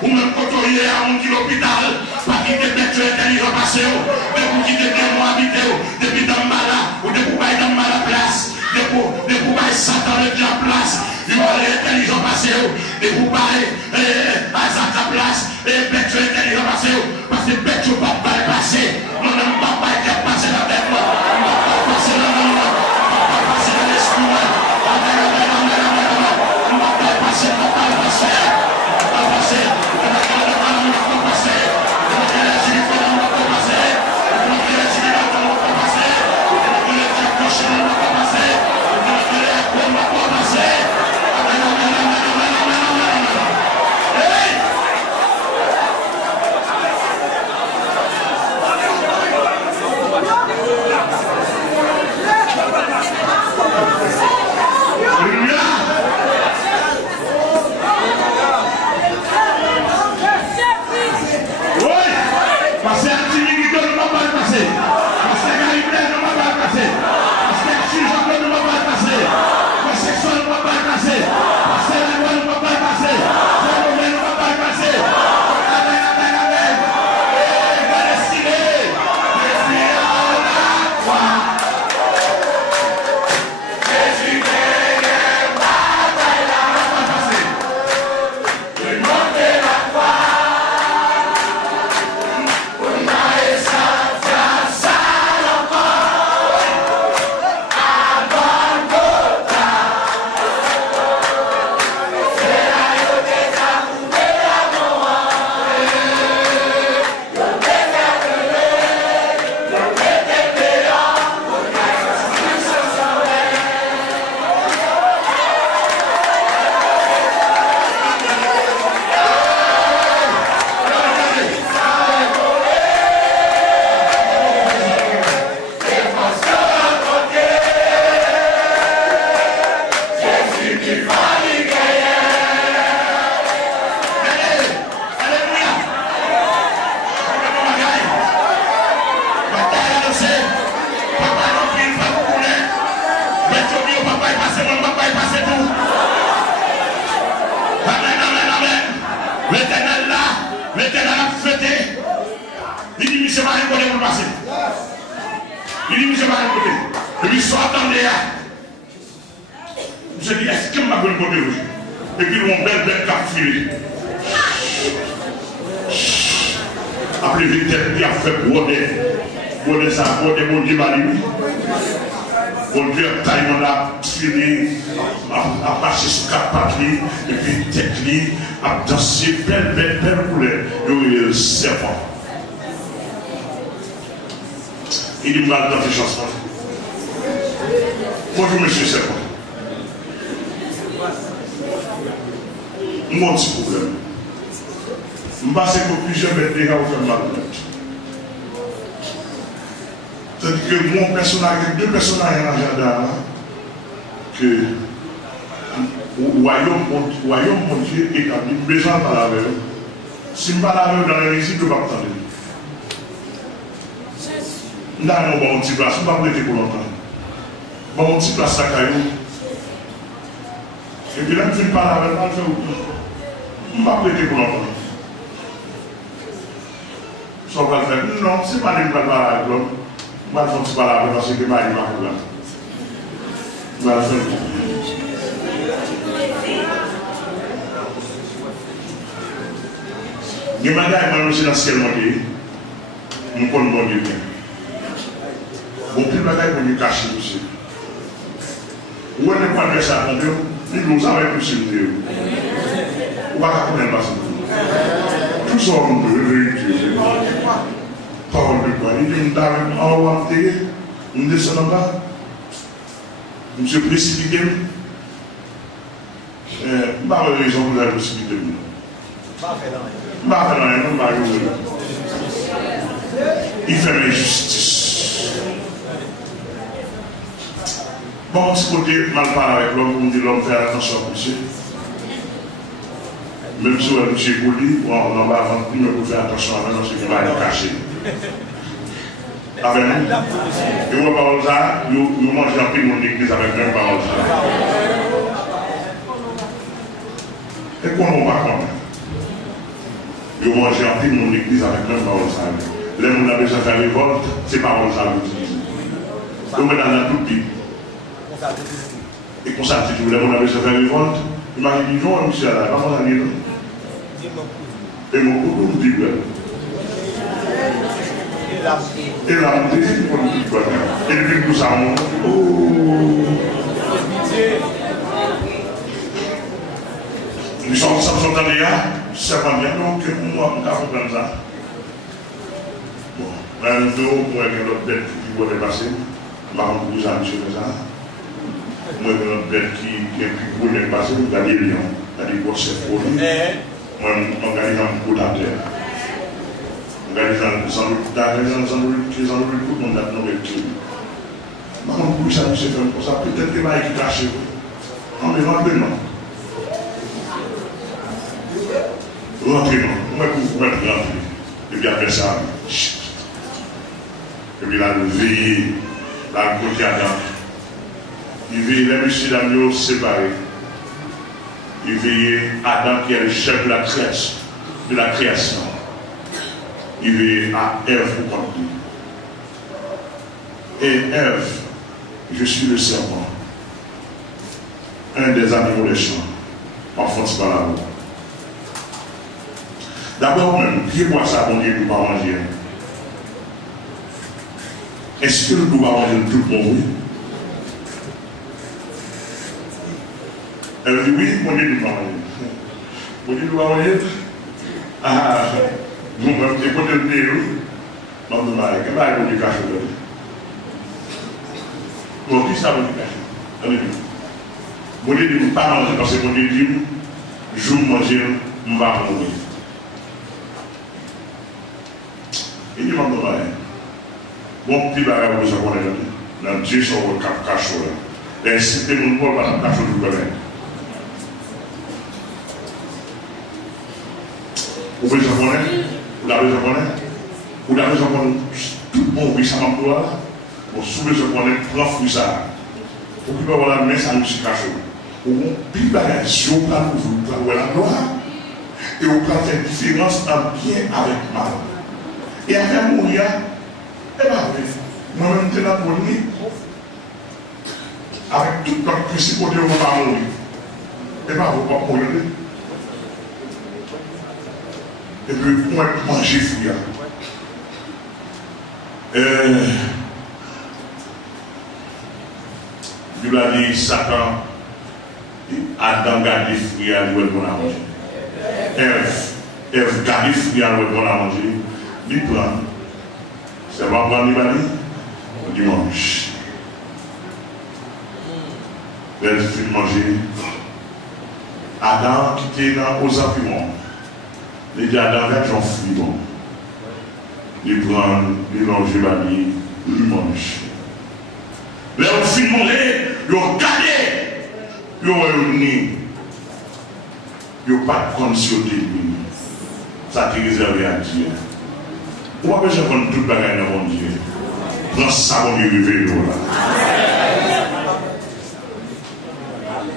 Ou même quand on est à l'hôpital, pas quitter des tueurs qui repasser, de vous quitter des mois habiter, depuis dans le malade, ou de vous bailler dans le malade. la place, il va aller intelligent passer, et vous parlez à sa place, et bête intelligent passer, parce que bête ne va pas passer, on ne va pas passer la tête, on ne va pas passer la main, on ne va pas passer l'esprit, on ne va pas passer, on ne va pas passer, on va passer, on va passer, Il dit mal dans tes chansons. Bonjour monsieur Serpent. Mon petit problème. Je passe pour plusieurs mètres déjà au faire mal. C'est-à-dire que mon personnage, deux personnages dans l'agenda que le royaume mon Dieu établi, besoin de parler avec eux. Si je parle avec eux dans la musique, je ne vais pas entendre. Nous avons un petit place, nous ne pouvons pas prêter pour longtemps. Bon, un petit place à Caillou. Et puis là, je ne parle avec moi, je ne vais pas prêter pour longtemps. Ça va faire. Non, ce n'est pas les plats avec l'homme. Je vais faire un petit parler parce que je ne vais pas aller là. Je vais faire. Je vais aller dans le ciel, je vais prendre mon Dieu. Bon, plus de bagaille pour nous cacher aussi. Où est-ce qu'on fait ça? Il nous a avec nous sur le Dieu. Où est-ce qu'on fait ça? Tout ça, on peut vérifier. Parole de quoi? Il dit, nous avons envoyé, nous descendons là. Nous sommes précipités. Je n'ai pas raison pour la précipiter. Je n'ai pas fait rien, je n'ai pas fait rien. Il fait l'injustice. Bon, petit côté, mal parler avec l'homme, on dit l'homme faire attention à monsieur. Même si on est monsieur poli, on va avant tout, mais faire attention à nous, parce qu'il va être caché. Avec nous. Et on va parler ça, nous mangeons un peu de mon église avec même parole ça. Et qu'on ne va pas comprendre. Nous mangeons un peu de mon église avec même parole ça. Là, on a besoin de faire révolte, c'est parole ça à l'utiliser. Donc, on a tout dit. Et comme ça, si je voulais, on avait fait une révolte. Il m'a dit, non, monsieur, là, comment on a dit non? Et mon coucou me dit, et là, on dit, pour nous dire, et depuis tout ça, nous sommes entendu là, ça va bien, donc moi, on a compris ça. Bon, là, nous pour l'autre bête qui va dépasser, ma vous a dit ça. Moi, l'autre bête qui va dépasser, nous avons des lions, nous avons des grosses produits. Moi, on a des gens pour la terre. On a des gens sans le coup, on a nos études. Maman, pour ça, nous sommes comme ça, peut-être que ma équipe caché. Non, mais rentrez, non. Rentrez, non. Moi, vous pouvez rentrer. Et puis après ça, et puis là, nous veillons, là, le côté Adam. Il veille les messieurs d'amour séparés. Il veille Adam qui est le chef de la création. Il veille à Ève pour compter. Et Ève, je suis le serpent, un des animaux des champs, enfonce par la roue. D'abord même, qui voit ça, bon Dieu, nous ne pouvons pas manger. Est-ce que nous ne pouvons pas manger tout le monde? Elle dit oui, mon Dieu, nous ne pouvons pas manger. Mon Dieu, nous ne pouvons pas manger. Ah, nous, même, c'est pour te dire, non, nous, qu'est-ce que vous dites? Bon, qui ça veut dire? Mon Dieu dit, pas manger parce que mon Dieu dit, je vais manger, je vais mourir. Il dit, mon Dieu, bon petit bagage, vous savez, dans Dieu, sur le cap cachot. Et c'était mon corps par le cachot du collègue. Vous voulez japonais? Vous l'avez japonais? Vous l'avez japonais? Tout bon, oui, ça m'emploie. Bon, souvent, japonais, prend fruit ça. Vous pouvez avoir la main, ça nous se cache. Vous avez un petit bagage, si vous pouvez vous la gloire. Et vous pouvez faire différence en bien avec mal. Et après mourir, eh bien, moi-même, je suis là pour lui. Avec tout notre principauté, on ne va pas mourir. Eh bien, vous ne pouvez pas mourir. Et puis, on va manger fruit. Il a dit Satan, Adam garde les fruits à l'ouest qu'on a mangé. Ève garde les fruits à l'ouest qu'on a mangé. Il prend. C'est pas prendre l'Ibali? Dimanche. Elle fait manger. Adam qui était aux appuis. Il dit Adam va être un fruit bon. Il prend, il mange l'Ibali, il mange. Les filles manger, ils ont gardé, ils ont réuni. Ils n'ont pas de conscience de lui. Ça est réservé à Dieu. On va besoin de prendre toute la gagne dans mon Dieu. Prends ça, mon Dieu, réveille là.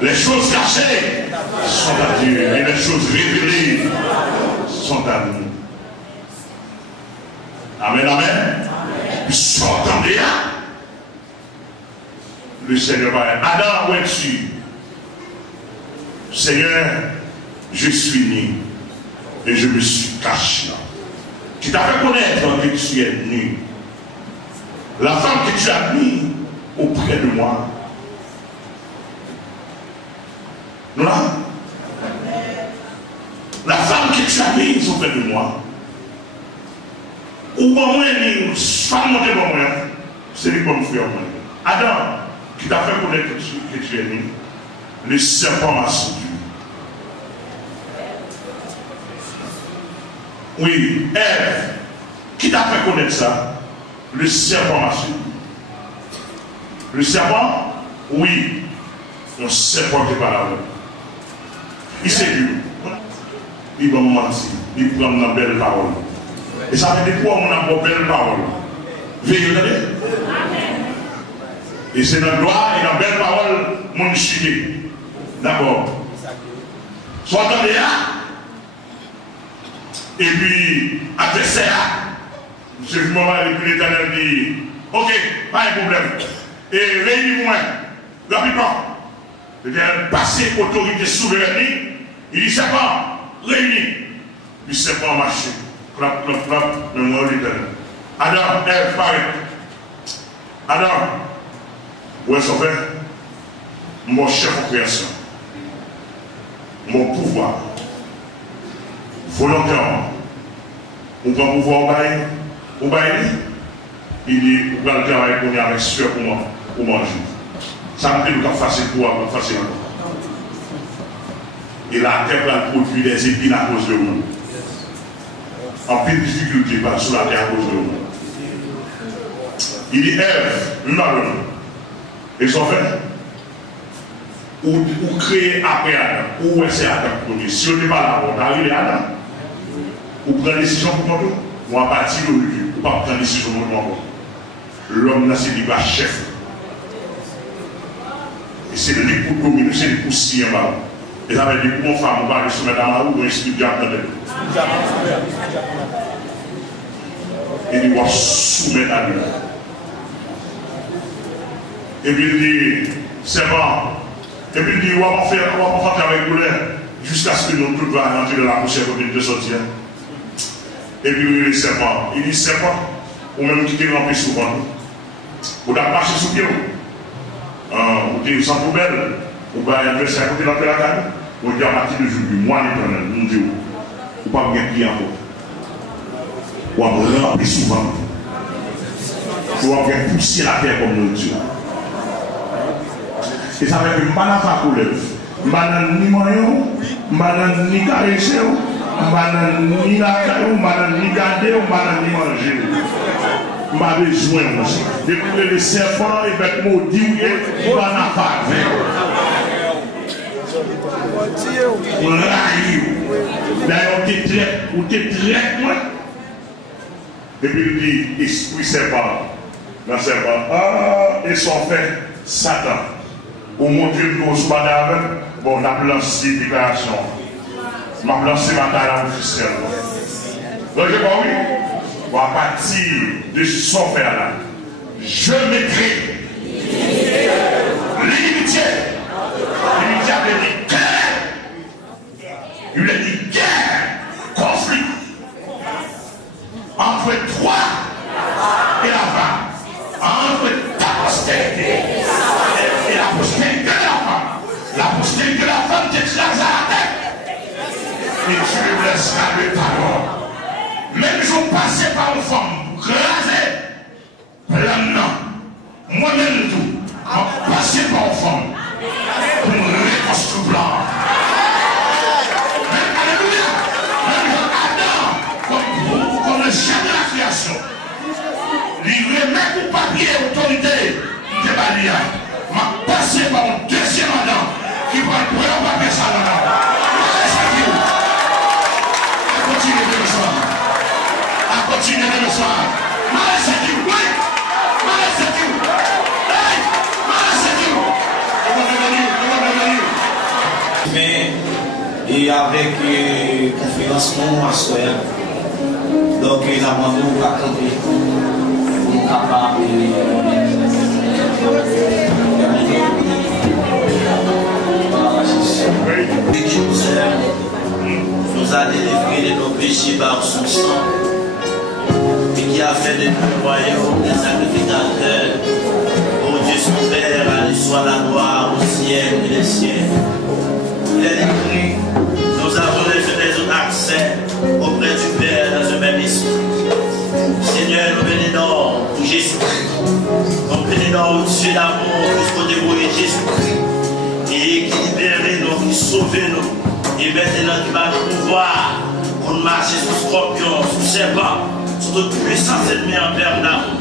Les choses cachées sont à Dieu. Et les choses révélées sont à nous. Amen, amen. Ils sont entendus là. Le Seigneur va dire, Adam, où es-tu? Seigneur, je suis né et je me suis caché. Qui t'a fait connaître que tu es nu. La femme que tu as mis auprès de moi. Nous là? La femme que tu as mise auprès de moi. Ou bon moi, femme montée pour moi, c'est lui comme frère moi. Adam, qui t'a fait connaître que tu es né, le serpent m'a séduit. Oui, Ève, qui t'a fait connaître ça, le serpent m'a séduit. Le serpent, oui, un serpent qui est pas là. Il séduit. Il va mentir, il prend une belle parole. Et ça veut dire quoi on a une belle parole? Veillez, vous savez? Et c'est dans le droit et dans la belle parole, mon chité. D'accord. Soit attendez là. Et puis, adversaire. Je vous m'en vais, et puis l'Éternel dit, ok, pas de problème. Et réunis-moi, rapidement. devient passer autorité souveraine, il dit c'est pas réuni. Il c'est pas marché. Clap, clap, clap, le mot l'éternel. Adam, Ève, pareil. Adam, où est-ce qu'on fait? Mon chef en création, mon pouvoir, volontairement, on prend pouvoir au bail, il dit, on va le travail qu'on est avec sueur pour manger. Ça me dit que facile pour moi, facile. Et la terre va produire des épines à cause de nous. En pile difficulté sur la terre à cause de nous. Il dit, Ève, non. Et sont fait. Ou créer après Adam, ou c'est Adam pour dire. Si on n'est pas là, on arrive à Adam. Ou prendre décision pour nous, ou à partir de lui, ou pas prendre décision pour nous. L'homme là, c'est lui va chef. Et c'est lui pour dominer, c'est lui pour scier là. Et ça veut dire pour une femme, on va aller se mettre dans la roue, ou un esprit de et il doit soumettre à lui. Et puis il dit, c'est bon. Et puis il dit, on va faire avec vous jusqu'à ce que nous tous va rentrer dans la poussière de sortir. Et puis il dit, c'est bon. Il dit, c'est bon. Ou même qui te remplit souvent. Ou d'as marché sous pied. Ou t'es sans poubelle. Ou bien il y a un côté dans la canne. Ou il y a un parti de jour, moi l'éternel, nous disons. Ou pas bien client encore. Ou à me remplir souvent. Ou à bien pousser la terre comme nous disons. Et ça fait que je ne suis pas pour l'œuvre. Je ne suis ni moyen, je ne suis ni caresser, je ne suis ni la caille, je ne suis ni garder, je ne suis ni manger. Je n'ai besoin de ça. Depuis les serpents, et bêtes maudits, je ne suis pas on raille. D'ailleurs, on te traite, moi. Et puis il dit, esprit serpent. Dans serpent, et son fait, Satan. Pour montrer que nous sommes avec, bon, on a lancé une déclaration. On a lancé ma bataille officielle. Donc, je vois, oui. Bon, à partir de son fait là, je mettrai l'unité. L'unité avait dit guerre. Il a dit guerre, conflit entre toi et la femme, entre ta postérité et la postérité de la femme. La postérité de la femme t'écrase à la tête et tu ne laisseras le talon. Même si on passait par une femme crasée, pleinement, moi-même tout, on passait par une femme pour me reconstruire blanc. Alléluia! Même Adam, comme le chef de la création, il remet pour papier autorité de Balia. M'a passé par un deuxième Adam qui va le premier papier ça là. À continuer de le soir. À continuer de le soir. Mais et avec conférence non à soi, donc il a demandé à camper pour nous capables qui nous aime, nous a délivré de nos péchés par son sang et qui a fait de nous royaume des sacrificateurs. Oh Dieu son Père, à lui soit la gloire au ciel et les ciels. Il est écrit, nous avons les uns des autres accès auprès du Père dans un même esprit. Seigneur, nous bénissons pour Jésus-Christ. Nous bénissons au Dieu d'amour jusqu'au dévoué Jésus-Christ. Et qui libère nous, qui sauve nous. Et maintenant qui va nous pouvoir pour marcher sous scorpion, sous serpent, sur toute puissance ennemie en Père d'amour.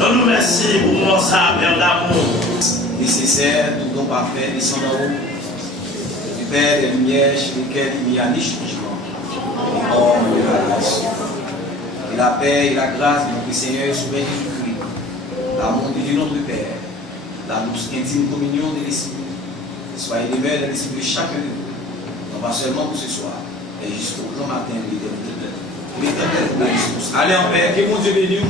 Nous nous remercions pour mon ça, Père d'amour. Nécessaire, tout don parfait, descend en haut. Père des lumières chez lesquelles il n'y a ni changement, ni or, ni variation. Et la paix et la grâce de notre Seigneur souverain Jésus-Christ, l'amour de Dieu notre Père, la douce intime communion de l'Esprit, soyez les mères de l'Esprit de chacun de nous, non pas seulement pour ce soir, mais jusqu'au grand matin de l'éternel. L'éternel pour la ressource. Allez en paix, que mon Dieu bénisse.